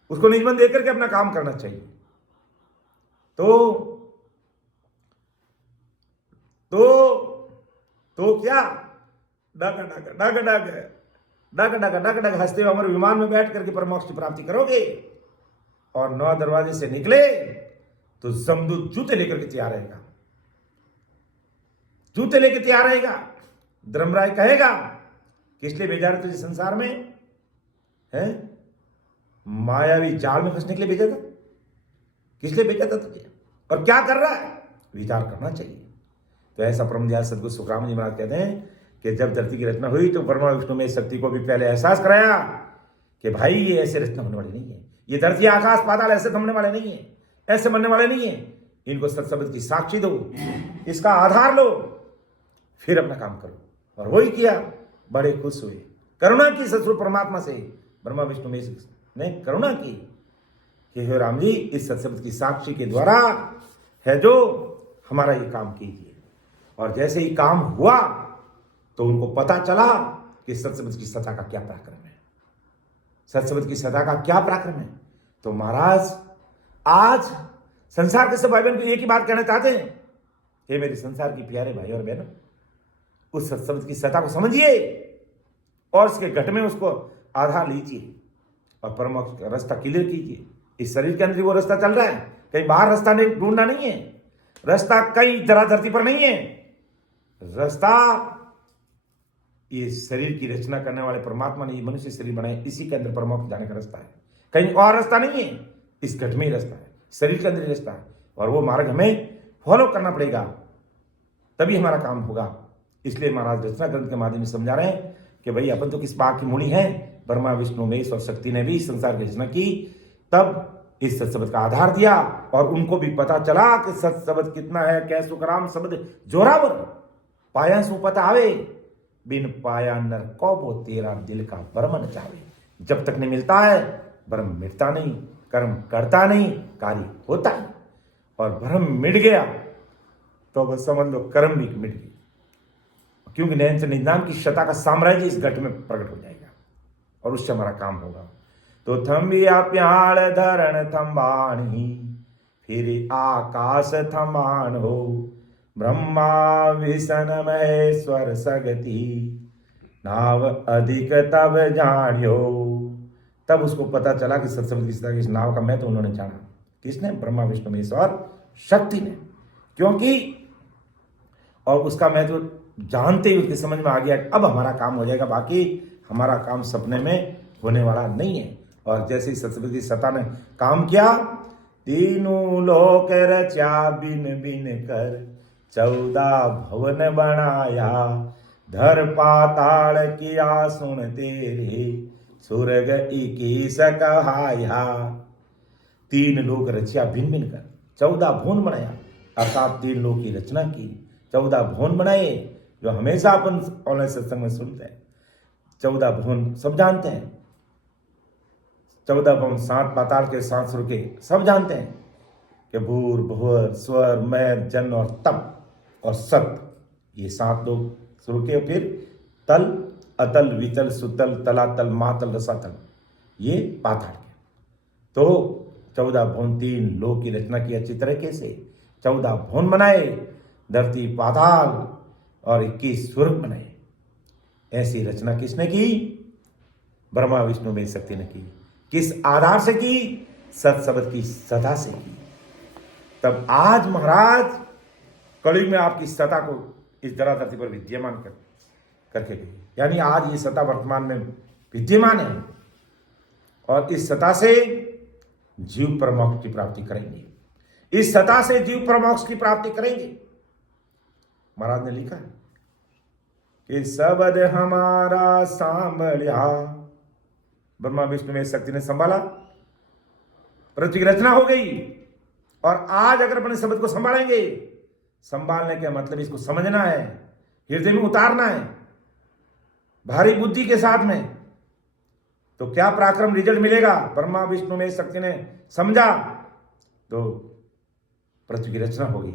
उसको निजमन देकर के अपना काम करना चाहिए। तो क्या डग डग डग डग डग डग डग डग हंसते हुए अमर विमान में बैठ करके परमोक्ष की प्राप्ति करोगे। और 9 दरवाजे से निकले तो जमदूत जूते लेकर के तैयार रहेगा, जूते लेकर तैयार रहेगा। धर्मराय कहेगा किस लिए भेजा रहे तुझे संसार में है? मायावी जाल में फंसने के लिए भेजा था? किस लिए भेजा था तुझे और क्या कर रहा है? विचार करना चाहिए। तो ऐसा परम दयाल सदगुरु सुखराम जी महाराज कहते हैं कि जब धरती की रचना हुई तो ब्रह्मा विष्णु में शक्ति को भी पहले एहसास कराया कि भाई ये ऐसे रचना होने वाली नहीं है, ये धरती आकाश पाताल ऐसे थमने वाले नहीं है, ऐसे बनने वाले नहीं है, इनको सत्शब्द की साक्षी दो, इसका आधार लो, फिर अपना काम करो। और वही किया, बड़े खुश हुए, करुणा की सतस्वरूप परमात्मा से ब्रह्मा विष्णु में ने करुणा की कि हे राम जी इस सत्शब्द की साक्षी के द्वारा है जो हमारा ये काम कीजिए। और जैसे ही काम हुआ तो उनको पता चला कि सत्शब्द की सत्ता का क्या पराक्रम है, सत्शब्द की सत्ता का क्या पराक्रम है। तो महाराज आज संसार के सब भाई बहन को एक ही बात कहना चाहते हैं, हे मेरे संसार की प्यारे भाई और बहनों, उस सत्शब्द की सत्ता को समझिए और उसके घट में उसको आधार लीजिए और परमोक्ष का रास्ता क्लियर कीजिए। इस शरीर के अंदर वो रास्ता चल रहा है, कहीं बाहर रास्ता नहीं ढूंढना नहीं है, रास्ता कहीं धरती पर नहीं है, रास्ता ये शरीर की रचना करने वाले परमात्मा ने ये मनुष्य शरीर बनाए, इसी के अंदर परमोक्ष जाने का रास्ता है, कहीं और रास्ता नहीं है, इस घट में ही रास्ता है, शरीर के अंदर ही रास्ता है। और वो मार्ग हमें फॉलो करना पड़ेगा, तभी हमारा काम होगा। इसलिए महाराज रचना ग्रंथ के माध्यम से समझा रहे हैं कि भाई अपन तो किस बात की मुनि है, ब्रह्मा विष्णु महेश और शक्ति ने भी संसार की रचना की, तब इस सत्शब्द का आधार दिया और उनको भी पता चला कि सत्शब्द कितना है, कैसु कराम शब्द जोरावर पाया सु पता आवे, बिन पाया नर को तेरा दिल का भ्रम न चावे। जब तक नहीं मिलता है भ्रम मिटता नहीं, कर्म करता नहीं, कार्य होता है। और भ्रम मिट गया तो बस समझ लो कर्म भी मिट गई, क्योंकि नयन से निदान की शता का साम्राज्य इस घट में प्रकट हो जाएगा और उससे हमारा काम होगा। तो थम्बिया प्याल धरण थम्बाणी, फिर आकाश थमान हो, ब्रह्मा विष्णु महेश्वर सगति, नाव अधिक तब जानियो। तब उसको पता चला कि सत्शब्द की सत्ता की इस नाव का महत्व उन्होंने जाना। किसने? ब्रह्मा विष्णु महेश्वर शक्ति ने। क्योंकि और उसका महत्व जानते ही उसके समझ में आ गया कि अब हमारा काम हो जाएगा, बाकी हमारा काम सपने में होने वाला नहीं है। और जैसे ही सत्शब्द की सत्ता ने काम किया, तीनों लोक रचा बिन बिन कर, 14 भवन बनाया, धर पाताल किया सुन तेरे, स्वर्ग 21 कहाया। 3 लोक रचा भिन्न भिन्न कर, 14 भुवन बनाया, अर्थात 3 लोक की रचना की, 14 भुवन बनाए, जो हमेशा अपन ऑनलाइन सत्संग में सुनते हैं। 14 भुवन सब जानते हैं, 14 भुवन 7 पाताल के 7 सुर के सब जानते हैं कि भूर भुवर स्वर मैर जन और तप और सत, ये 7 लोग सुर के, फिर तल अतल वितल सुतल तलातल मातल रसातल, ये पाताल के। तो 14 भुवन 3 लोक की रचना की अच्छी तरीके से, 14 भुवन बनाए, धरती पाताल और 21 स्वर्ग बनाए। ऐसी रचना किसने की? ब्रह्मा विष्णु में शक्ति ने की। किस आधार से की? सत्शब्द की सत्ता से की। तब आज महाराज कलयुग में आपकी सत्ता को इस धराधरती पर विद्यमान करके गई, यानी आज ये सत्ता वर्तमान में विद्यमान है और इस सत्ता से जीव परमोक्ष की प्राप्ति करेंगे, इस सत्ता से जीव परमोक्ष की प्राप्ति करेंगे। महाराज ने लिखा है कि शब्द हमारा सांभलिया, ब्रह्मा विष्णु में शक्ति ने संभाला, पृथ्वी की रचना हो गई और आज अगर अपने शब्द को संभालेंगे, संभालने का मतलब इसको समझना है, हृदय में उतारना है भारी बुद्धि के साथ में, तो क्या पराक्रम रिजल्ट मिलेगा। ब्रह्मा विष्णु में शक्ति ने समझा तो पृथ्वी की रचना होगी।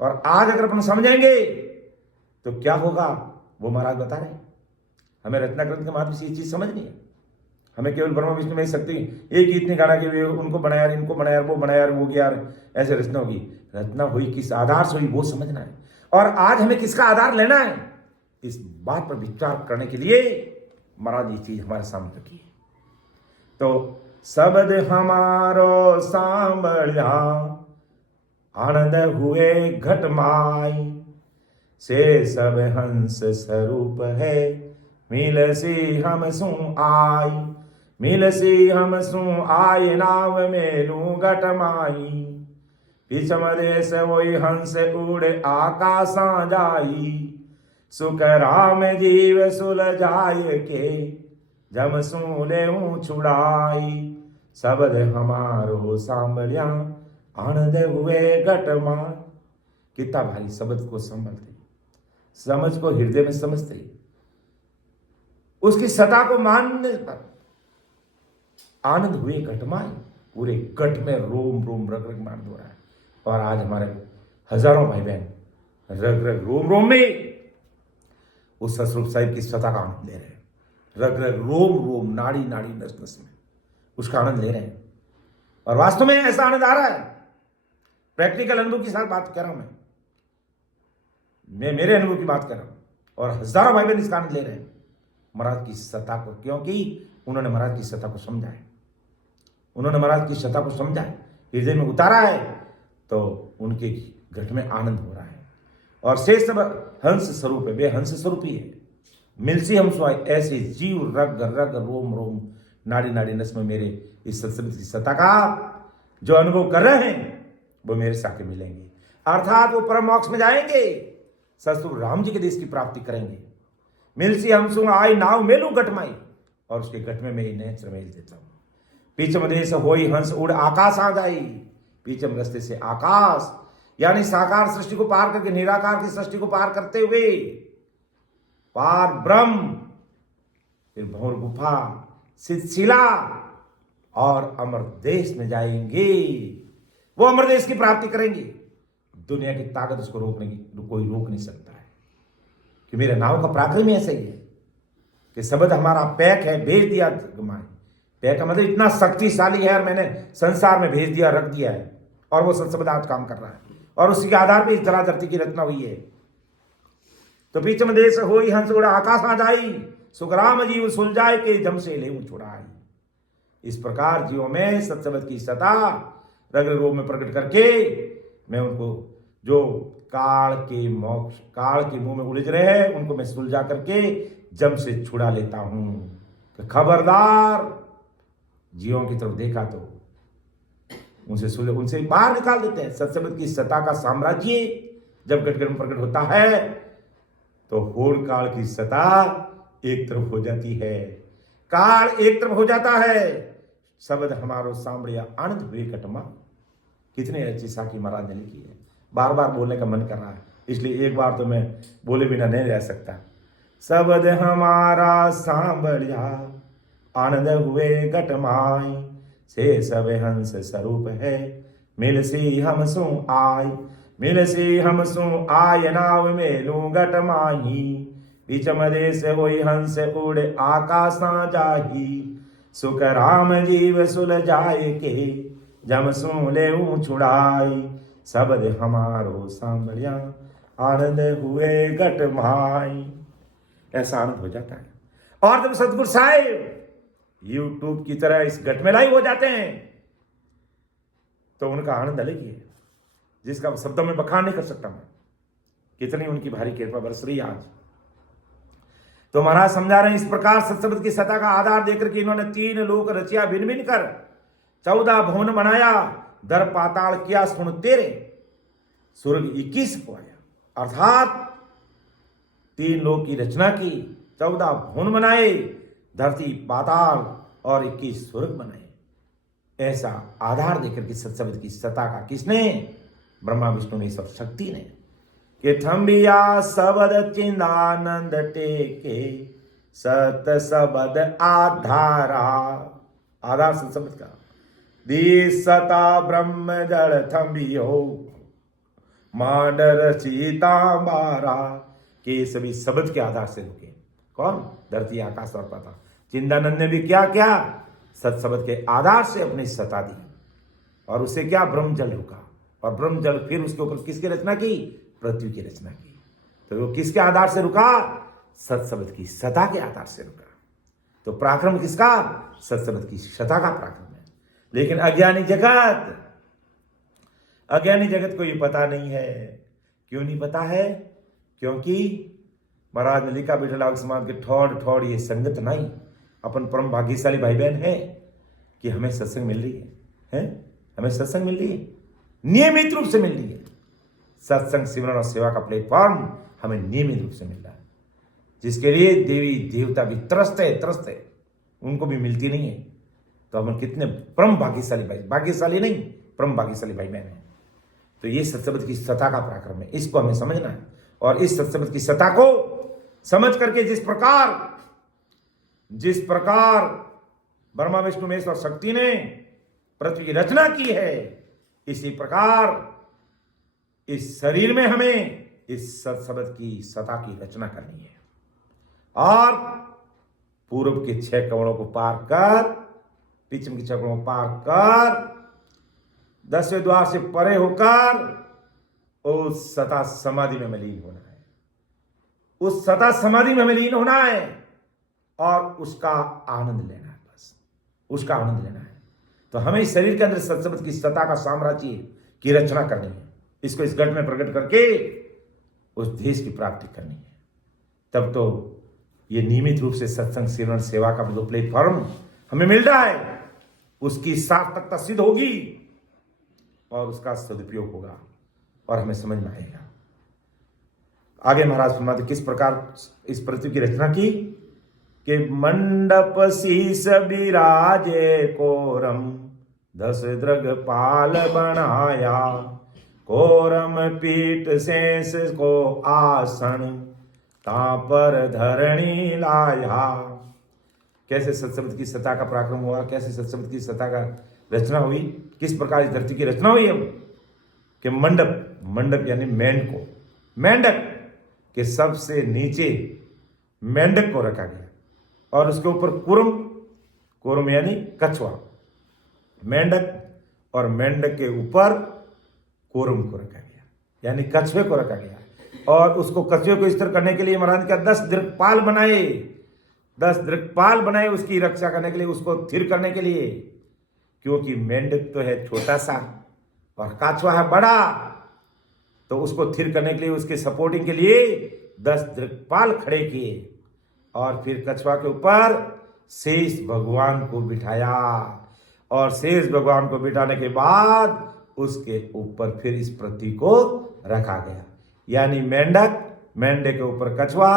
और आज अगर अपन समझेंगे तो क्या होगा, वो महाराज बता रहे हैं। हमें रचना ग्रंथ के माध्यम से ये चीज समझनी है। हमें केवल ब्रह्मा विष्णु में शक्ति एक ही इतनी गाना के उनको बनाया, इनको बनाया, वो बनाया, वो गया, ऐसे रचना होगी। रचना हुई किस आधार से हुई वो समझना है। और आज हमें किसका आधार लेना है, इस बात पर विचार करने के लिए महाराज ये चीज हमारे सामने रखी है। तो शब्द हमारो सांबलिया, आनंद हुए घट माई, से सब हंस स्वरूप है, मिलसी हम सु आई, मिलसी हम सु आय नाव मेलू घट माई, पिछम देश वही हंस उड़े आकाशा जाई, सुख राम जीव सुलझाए के, जम सूले छुड़ाई, शब्द हमारो सांबलिया, आनंद हुए घट माई। कितना भाई शब्द को संभलते, समझ को हृदय में समझते, उसकी सता को मानने पर आनंद हुए घटमाए, पूरे घट में रोम रोम रग रग में आनंद हो रहा है। और आज हमारे हजारों भाई बहन रग रग रोम रोम में उस सतरूप साहिब की सता का आनंद ले रहे हैं। रग रग रोम रोम नाड़ी नाड़ी नस नस में उसका आनंद ले रहे हैं। और वास्तव में ऐसा आनंद आ रहा है। प्रैक्टिकल अनुभव के साथ बात कर रहा हूं मैं मेरे अनुभव की बात कर रहा हूं। और हजारों भाई बहन इसका आनंद ले रहे हैं महाराज की सत्ता को, क्योंकि उन्होंने महाराज की सत्ता को समझा है। उन्होंने महाराज की सत्ता को समझा है, हृदय में उतारा है, तो उनके घट में आनंद हो रहा है। और शेष सब हंस स्वरूप है, वे हंस स्वरूप ही है। मिलसी हम स्वाय, ऐसे जीव रग रग रोम रोम नाड़ी नाड़ी नस में मेरे इस सत्संग की सत्ता का जो अनुभव कर रहे हैं वो मेरे साथ मिलेंगे। अर्थात वो परम मोक्ष में जाएंगे, ससुर राम जी के देश की प्राप्ति करेंगे। मिलसी हम सुन आई नाव मेलू गटमाई, और उसके गट में मैं नेत्र मेल देता हूं। पीछम देश होई हंस उड़ आकाश आ जाई, पीछम रस्ते से आकाश यानी साकार सृष्टि को पार करके निराकार की सृष्टि को पार करते हुए पार ब्रह्म, फिर भौर गुफा, शिला और अमर देश में जाएंगे। वो अमर देश की प्राप्ति करेंगे। दुनिया की ताकत उसको रोकने की कोई रोक नहीं सकता है, कि मेरे नाव का पराक्रम ही ऐसा ही है कि शब्द हमारा पैक है, भेज दिया गमाए। पैक का मतलब इतना शक्तिशाली है और मैंने संसार में भेज दिया, रख दिया है, और वो शब्द आज काम कर रहा है। और उसी के आधार पर इस धरा धरती की रचना हुई है। तो बीच में देश होई हंस उड़ा आकाश आ जाई, सुखराम जीव सुलझाए के जम से ले छुड़ाई। इस प्रकार जीवों में सत्सबद की सता रग रोग में प्रकट करके मैं उनको जो काल के मोक्ष काल के मुंह में उलझ रहे हैं उनको मैं सुलझा करके जम से छुड़ा लेता हूं। तो खबरदार, जीवों की तरफ देखा तो उनसे बाहर निकाल देते हैं। सत्सबद की सत्ता का साम्राज्य जब गटगट में प्रकट होता है तो होड़ काल की सत्ता एक तरफ हो जाती है, काल एक तरफ हो जाता है। शब्द हमारो सांबड़िया आनंद हुए कटमा। कितने अच्छी साखी महाराज ने लिखी है, बार बार बोलने का मन कर रहा है, इसलिए एक बार तो मैं बोले बिना नहीं रह सकता। शब्द हमारा सांबड़िया आनंद हुए घटमाई, से सब हंस स्वरूप है, मिलसी हम सु आय, मिलसी हम सु आय नाव मेलू घटमाही, बीचम देश होई हंस उड़े आकाशा जाही, सुख राम जीव सुलझाए के जम सु ले छुड़ाई। शब्द हमारो सांबड़िया आनंद हुए घटमाई। ऐसा आनंद हो जाता है। और जब सतगुरु साहिब यूट्यूब की तरह इस घट में लाइव हो जाते हैं तो उनका आनंद अलग ही है, जिसका शब्दों में बखान नहीं कर सकता मैं। कितनी उनकी भारी कृपा बरस रही आज। तो महाराज समझा रहे हैं, इस प्रकार सत्सबद की सत्ता का आधार देकर के इन्होंने 3 लोक रचिया भिन्न भिन्न कर, 14 भवन बनाया, दर पाताल किया सुन तेरे, स्वर्ग 21 पाया। अर्थात 3 लोक की रचना की, 14 भवन बनाए, धरती पाताल और 21 स्वर्ग बनाए। ऐसा आधार देकर के सत्शब्द की सत्ता का किसने? ब्रह्मा विष्णु ने सब शक्ति ने। कि थम्बिया शब्द चिंदानंद टेके सत शब्द आधारा, आधार सत्शब्द का। दी सता ब्रह्म जड़ थम्बियो मांडर सीतांबारा, के सभी शब्द के आधार से रुके। कौन? धरती आकाश और पाताल। चिंदानंद ने भी क्या क्या? सत्शब्द के आधार से अपनी सत्ता दी और उसे क्या? ब्रह्म जल रुका। और ब्रह्म जल फिर उसके ऊपर किसकी रचना की? पृथ्वी की रचना की। तो वो किसके आधार से रुका? सत्शब्द की सत्ता के आधार से रुका। तो पराक्रम किसका? सत्शब्द की सत्ता का पराक्रम है। लेकिन अज्ञानी जगत को ये पता नहीं है। क्यों नहीं पता है? क्योंकि महाराज ने लिखा बिठला समाज के ठोड़ ये संगत नहीं। अपन परम भाग्यशाली भाई बहन है कि हमें सत्संग मिल रही है? हमें सत्संग मिल रही है, नियमित रूप से मिल रही है। सत्संग सिमरन और सेवा का प्लेटफॉर्म हमें नियमित रूप से मिल रहा है, जिसके लिए देवी देवता भी त्रस्त है, उनको भी मिलती नहीं है। तो हम कितने परम भाग्यशाली भाई, भाग्यशाली नहीं परम भाग्यशाली भाई बहन है। तो ये सत्शब्द की सत्ता का पराक्रम है, इसको हमें समझना है। और इस सत्शब्द की सत्ता को समझ करके जिस प्रकार ब्रह्मा विष्णु महेश और शक्ति ने पृथ्वी की रचना की है, इसी प्रकार इस शरीर में हमें इस सत्शब्द की सत्ता की रचना करनी है। और पूर्व के 6 कमलों को पार कर, पश्चिम के 6 कमलों को पार कर, 10वें द्वार से परे होकर उस सता समाधि में लीन होना है। उस सता समाधि में लीन होना है और उसका आनंद लेना है। बस उसका आनंद लेना है। तो हमें इस शरीर के अंदर सत्शब्द की सत्ता का साम्राज्य की रचना करनी है। इसको इस घट में प्रकट करके उस देश की प्राप्ति करनी है। तब तो ये नियमित रूप से सत्संग सिमरन सेवा का जो प्लेटफॉर्म हमें मिल रहा है, उसकी सार्थकता सिद्ध होगी और उसका सदुपयोग होगा और हमें समझ में आएगा। आगे महाराज फरमाते किस प्रकार इस पृथ्वी की रचना की कि मंडप शीस बिराजे कोरम 10 दृगपाल बनाया, कोरम पीठ शेष को आसन ता पर धरणी लाया। कैसे सत्शब्द की सत्ता का पराक्रम हुआ, कैसे सत्शब्द की सत्ता का रचना हुई, किस प्रकार इस धरती की रचना हुई। हम कि मंडप यानी मेंढक के सबसे नीचे मेंढक को रखा गया और उसके ऊपर कुरम यानी कछुआ, मेंढक और मेंढक के ऊपर कोरम को रखा गया यानी कछुए को रखा गया। और उसको कछुए को स्थिर करने के लिए महाराज का 10 दृक्पाल बनाए उसकी रक्षा करने के लिए, उसको स्थिर करने के लिए। क्योंकि मेंढक तो है छोटा सा और कछुआ है बड़ा, तो उसको स्थिर करने के लिए, उसके सपोर्टिंग के लिए 10 दृक्पाल खड़े किए और फिर कछुआ के ऊपर शेष भगवान को बिठाया। और शेष भगवान को बिठाने के बाद उसके ऊपर फिर इस पृथ्वी को रखा गया। यानी मेंढक के ऊपर कछुआ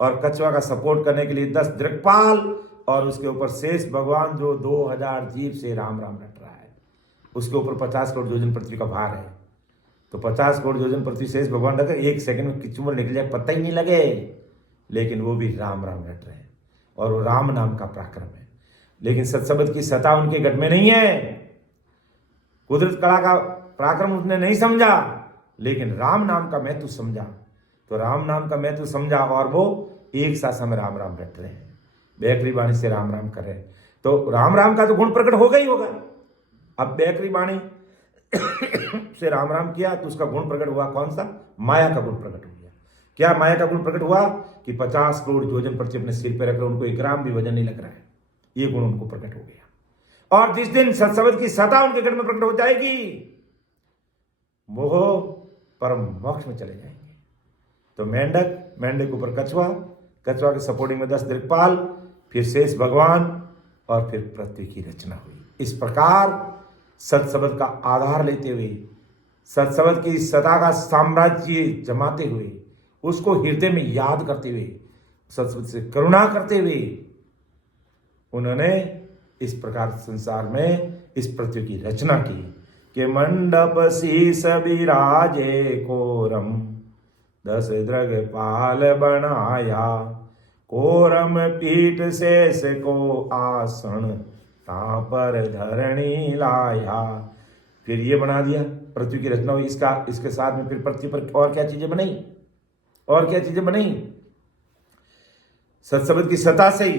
और कछुआ का सपोर्ट करने के लिए 10 दृक्पाल और उसके ऊपर शेष भगवान जो 2000 जीव से राम रट रहा है। उसके ऊपर 50 करोड़ योजन पृथ्वी का भार है। तो 50 करोड़ योजन पृथ्वी शेष भगवान रखे, 1 सेकंड में किचुमर निकल जाए पता ही नहीं लगे, लेकिन वो भी राम रट रहे हैं और वो राम नाम का पराक्रम है। लेकिन सत्शब्द की सत्ता उनके गढ़ में नहीं है। कुदरत कला का पराक्रम उसने नहीं समझा, लेकिन राम नाम का महत्व समझा। तो राम नाम का महत्व समझा और वो एक साथ में राम रट रहे हैं, बैकरी वाणी से राम कर रहे हैं। तो राम का तो गुण प्रकट होगा ही होगा। अब बैकरी वाणी से राम किया तो उसका गुण प्रकट हुआ कौन सा? माया का गुण प्रकट हो गया। क्या माया का गुण प्रकट हुआ कि 50 करोड़ योजन पृथ्वी अपने सिर पर रख रहे, उनको 1 ग्राम भी वजन नहीं लग रहा है। ये गुण उनको प्रकट हो गया। और जिस दिन सत्शब्द की सत्ता उनके घर में प्रकट हो जाएगी, वो परम मोक्ष में चले जाएंगे। तो मेंढक के ऊपर कछुआ के सपोर्टिंग में 10 दिक्पाल, फिर शेष भगवान और फिर पृथ्वी की रचना हुई। इस प्रकार सत्शब्द का आधार लेते हुए, सत्शब्द की सत्ता का साम्राज्य जमाते हुए, उसको हृदय में याद करते हुए, सत्शब्द से करुणा करते हुए, उन्होंने इस प्रकार संसार में इस पृथ्वी की रचना की कि मंडप शीस बिराजे कोरम 10 द्रगपाल बनाया कोरम पीठ शेष को आसन ता पर धरणी लाया। फिर ये बना दिया, पृथ्वी की रचना हुई। इसके साथ में फिर पृथ्वी पर और क्या चीजें बनी, और क्या चीजें बनी? सत्सबद की सत्ता से ही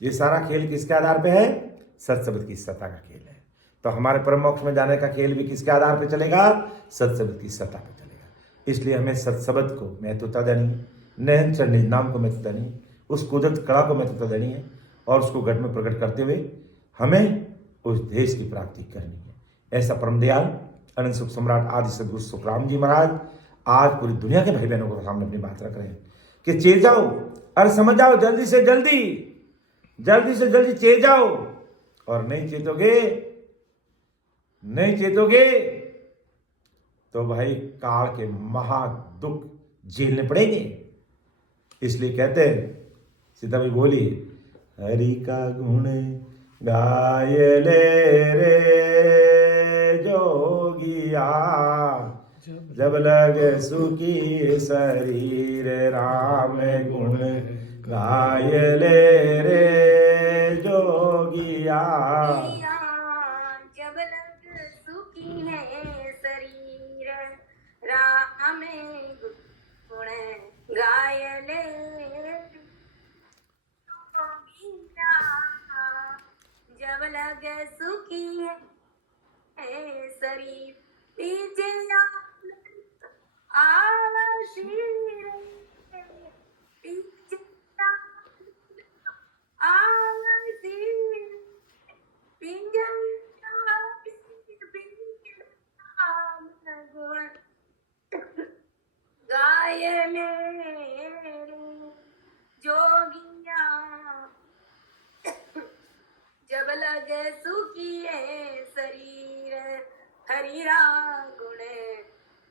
ये सारा खेल किसके आधार पे है? सत्सबद की सत्ता का खेल है। तो हमारे परम मोक्ष में जाने का खेल भी किसके आधार पे चलेगा? सत्सबद की सत्ता पे चलेगा। इसलिए हमें सत्सबद को महत्वता देनी है, नयन चरण नाम को महत्वता देनी है, उस कुदरत कला को महत्वता देनी है, और उसको घट में प्रकट करते हुए हमें उस देश की प्राप्ति करनी है। ऐसा परम दयाल अनंत सुख सम्राट आदि सदगुरु सुखराम जी महाराज आज पूरी दुनिया के भाई बहनों को सामने अपनी बात रख रहे हैं कि चेत जाओ, अरे समझ जाओ, जल्दी से जल्दी चेत जाओ। और नहीं चेतोगे तो भाई काल के महा दुख झेलने पड़ेंगे। इसलिए कहते हैं, सीता भाई बोली, हरि का गुण गाय ले रे जोगिया जब लग सुखी शरीर राम गुण गाय ले रे जोगिया। जब लग सुखी है शरीर राम गुण गाय ले जोगिया। जब लग सुखी है शरीर पीछे आशीर पीछे आशीर पिंजर गुण गाय मेरे जोगिया। जब लगे सुखी है शरीर हरिरा गुण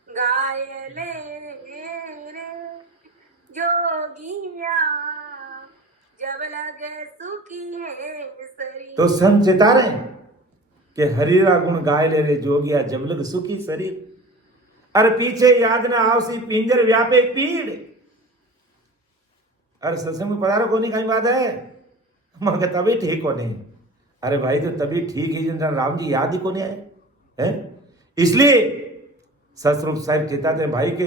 गाय ले रे जोगिया। जब लगे सुखी है शरीर। तो संत चिता रहे कि हरिरा गुण गाय ले रे जोगिया जब लग सुखी शरीर। अरे पीछे याद न आवसी पिंजर व्यापे पीड़। अरे सत्संग में पधारो कोनी कहीं बात है, मगर तभी ठीक हो नहीं। अरे भाई तो तभी ठीक है जिन राम जी याद ही को नहीं आए हैं। इसलिए सतस्वरूप साहिब चेताते हैं भाई के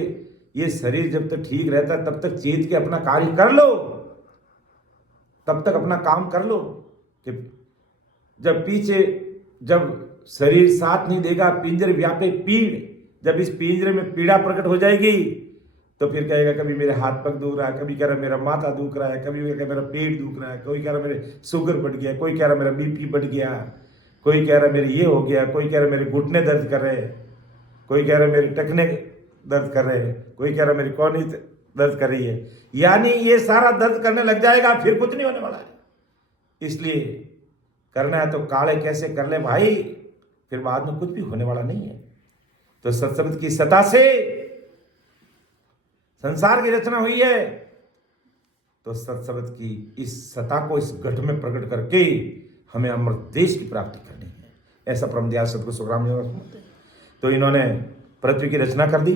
ये शरीर जब तक ठीक रहता है तब तक चेत के अपना कार्य कर लो, तब तक अपना काम कर लो। कि जब शरीर साथ नहीं देगा, पिंजर व्यापे पीड़, जब इस पिंजरे में पीड़ा प्रकट हो जाएगी तो फिर कहेगा कभी मेरे हाथ पग दुख रहा है, कभी कह रहा मेरा माथा दुख रहा है, कभी कह रहा मेरा पेट दुख रहा है, कोई कह रहा मेरे शुगर बढ़ गया, कोई कह रहा मेरा बीपी बढ़ गया, कोई कह रहा मेरे ये हो गया, कोई कह रहा मेरे घुटने दर्द कर रहे हैं, कोई कह रहा मेरे टखने दर्द कर रहे हैं, कोई कह रहा मेरी कौनी दर्द कर रही है। यानी ये सारा दर्द करने लग जाएगा, फिर कुछ नहीं होने वाला है। इसलिए करना है तो काले कैसे कर ले भाई, फिर बाद में कुछ भी होने वाला नहीं है। तो सत्संग की सत्ता से संसार की रचना हुई है, तो सत्संग की इस सत्ता को इस घट में प्रकट करके हमें अमृत देश की प्राप्ति करनी है। ऐसा परम दयाल सतगुरु सुखराम जी बोलते हैं। तो इन्होंने पृथ्वी की रचना कर दी,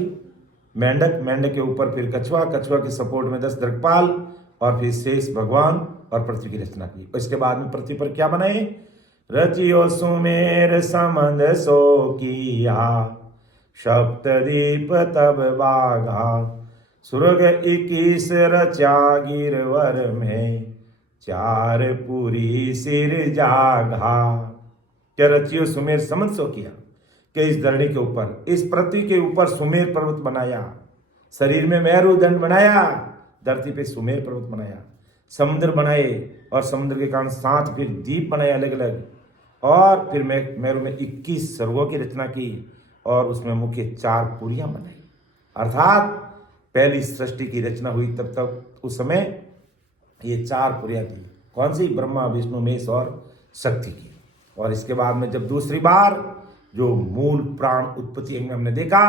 मेंढक, मेंढक के ऊपर फिर कछुआ, कछुआ के सपोर्ट में 10 द्रगपाल, और फिर शेष भगवान, और पृथ्वी की रचना की। इसके बाद में पृथ्वी पर क्या बनाए? रचियो सुमेर समंद सो किया, सप्तदीप तब बागा, सुरग 21 रचा गिरवर में, 4 पुरी सिर जागा। क्या रचियो सुमेर समंद सो किया कि इस धरणी के ऊपर, इस पृथ्वी के ऊपर सुमेर पर्वत बनाया, शरीर में मेरु दंड बनाया, धरती पे सुमेर पर्वत बनाया, समुद्र बनाए, और समुद्र के कारण 7 फिर द्वीप बनाए अलग अलग, और फिर मेरु में 21 सर्गों की रचना की, और उसमें मुख्य 4 पुरियां बनाई। अर्थात पहली सृष्टि की रचना हुई तब तक उस समय ये 4 पुरियां थी। कौन सी? ब्रह्मा, विष्णु, महेश और शक्ति की। और इसके बाद में जब दूसरी बार जो मूल प्राण उत्पत्ति हमने देखा,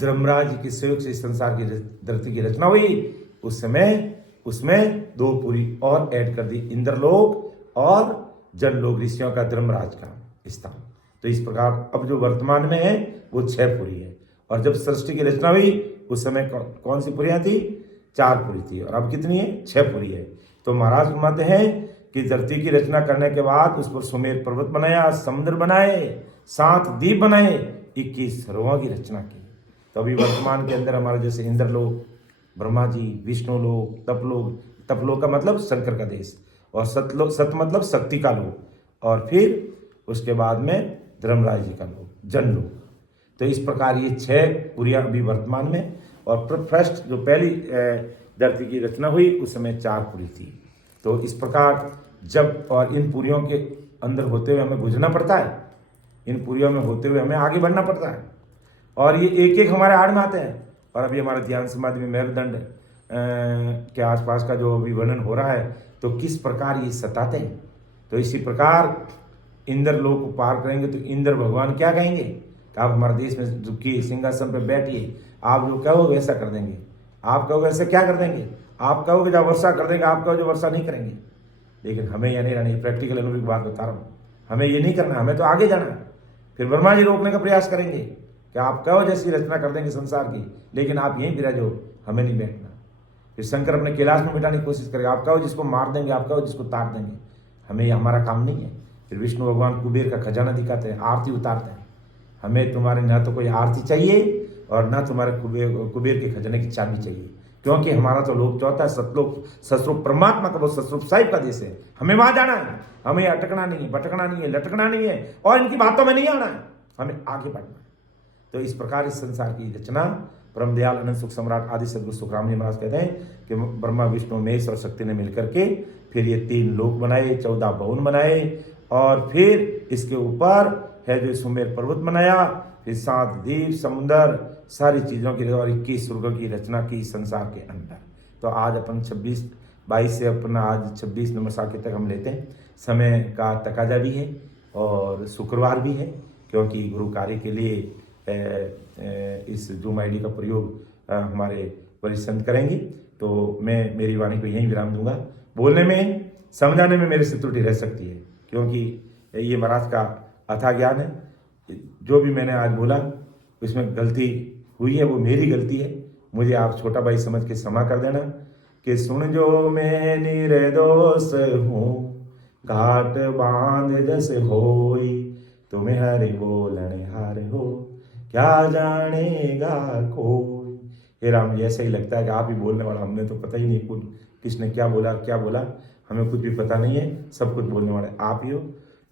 धर्मराज के सहयोग से संसार की धरती की रचना हुई, उस समय उसमें 2 पुरी और ऐड कर दी, इंद्रलोक और जनलोक ऋषियों का, धर्मराज का। स्थान। तो इस प्रकार अब जो वर्तमान में है वो 6 पुरी है, और जब सृष्टि की रचना हुई उस समय कौन सी पुरियां थी? 4 पुरी थी, और अब कितनी है? 6 पुरी है। तो महाराज का मत है कि धरती की रचना करने के बाद उस पर सुमेर पर्वत बनाया, समुद्र बनाए, 7 द्वीप बनाए, 21 सरोवरों की रचना की। तो अभी वर्तमान के अंदर हमारे जैसे इंद्रलोक, ब्रह्मा जी, विष्णु लोक, तपलोक, तपलोक का मतलब शंकर का देश, और सतलोक, सत मतलब शक्ति का लोक, और फिर उसके बाद में धर्मराज जी का लोक, जनलोक। तो इस प्रकार ये 6 पुरियां अभी वर्तमान में, और फर्स्ट जो पहली धरती की रचना हुई उस समय 4 पुरी थी। तो इस प्रकार जब, और इन पुरियों के अंदर होते हुए हमें गुजरना पड़ता है, इन पुरियों में होते हुए हमें आगे बढ़ना पड़ता है, और ये एक एक हमारे आड़ में आते हैं। और अभी हमारा ध्यान समाधि में मेरुदंड के आसपास का जो अभी वर्णन हो रहा है, तो किस प्रकार ये सताते हैं। तो इसी प्रकार इंद्र लोक को पार करेंगे तो इंद्र भगवान क्या कहेंगे कि आप हमारे देश में झुकिए, सिंहासन पर बैठिए, आप जो कहोगे वैसा कर देंगे। आप कहोगे वैसे क्या कर देंगे? आप कहोगे जब वर्षा कर देंगे, आप कहो जो वर्षा नहीं करेंगे। लेकिन हमें यह नहीं रहना, प्रैक्टिकल अनुभव की बात बता रहा हूँ, हमें ये नहीं करना, हमें तो आगे जाना है। फिर ब्रह्मा जी रोकने का प्रयास करेंगे कि आप कहो जैसी रचना कर देंगे संसार की, लेकिन आप यहीं विराजो, हमें नहीं बैठना। फिर शंकर अपने कैलाश में मिटाने की कोशिश करेगा, आप कहो जिसको मार देंगे, आप कहो जिसको तार देंगे, हमें ये हमारा काम नहीं है। फिर विष्णु भगवान कुबेर का खजाना दिखाते हैं, आरती उतारते हैं, हमें तुम्हारे ना तो कोई आरती चाहिए और ना तुम्हारे कुबेर के खजाने की चाबी चाहिए, क्योंकि हमारा तो लोक चौथा सतलोक, ससरूप परमात्मा का, वो ससरूप साहिब का देश है। हमें वहां जाना है, हमें अटकना नहीं है, भटकना नहीं है, लटकना नहीं है, और इनकी बातों में नहीं आना है, हमें आगे बढ़ना है। तो इस प्रकार इस संसार की रचना परम दयाल अनंत सुख सम्राट आदि सदगुरु सुखराम जी महाराज कहते हैं कि ब्रह्मा विष्णु महेश और शक्ति ने मिलकर के फिर ये 3 लोक बनाए, 14 भवन बनाए, और फिर इसके ऊपर है जो सुमेर पर्वत बनाया, फिर 7 द्वीप, समुद्र, सारी चीज़ों की, और 21 स्वर्गों की रचना की संसार के अंदर। तो आज अपन 22 से अपना आज 26 नंबर साके तक हम लेते हैं। समय का तकाजा भी है और शुक्रवार भी है, क्योंकि गुरु कार्य के लिए इस जूम आईडी का प्रयोग हमारे वरिष्ठ संत करेंगे। तो मैं मेरी वाणी को यहीं विराम दूंगा। बोलने में, समझाने में मेरे से त्रुटि रह सकती है, क्योंकि ये महाराज का अथाह ज्ञान है। जो भी मैंने आज बोला उसमें गलती हुई है, वो मेरी गलती है, मुझे आप छोटा भाई समझ के क्षमा कर देना। कि सुन जो मैं निर्दोष हूँ, घाट बांध जस होई, तुम्हें हरि बोलन हार हो, क्या जानेगा कोई। हे राम जी, ऐसा ही लगता है कि आप ही बोलने वाला, हमने तो पता ही नहीं कुछ किसने क्या बोला, हमें कुछ भी पता नहीं है, सब कुछ बोलने वाले आप ही हो।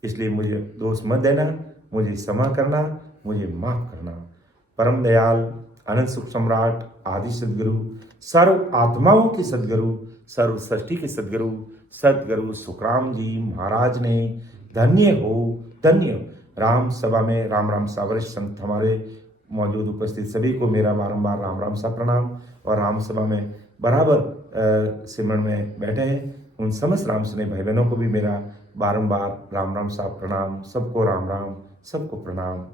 इसलिए मुझे दोष मत देना, मुझे क्षमा करना, मुझे माफ करना। परम दयाल अनंत सुख सम्राट आदि सदगुरु, सर्व आत्माओं के सदगुरु, सर्व सृष्टि के सदगुरु, सदगुरु सुखराम जी महाराज ने धन्य हो, धन्य। राम सभा में राम राम सा वरिष्ठ संत हमारे मौजूद उपस्थित सभी को मेरा बारंबार राम राम सा प्रणाम, और राम सभा में बराबर सिमरन में बैठे हैं उन समस्त राम स्नेही भाई बहनों को भी मेरा बारंबार राम राम सा प्रणाम। सबको राम राम, सबको प्रणाम।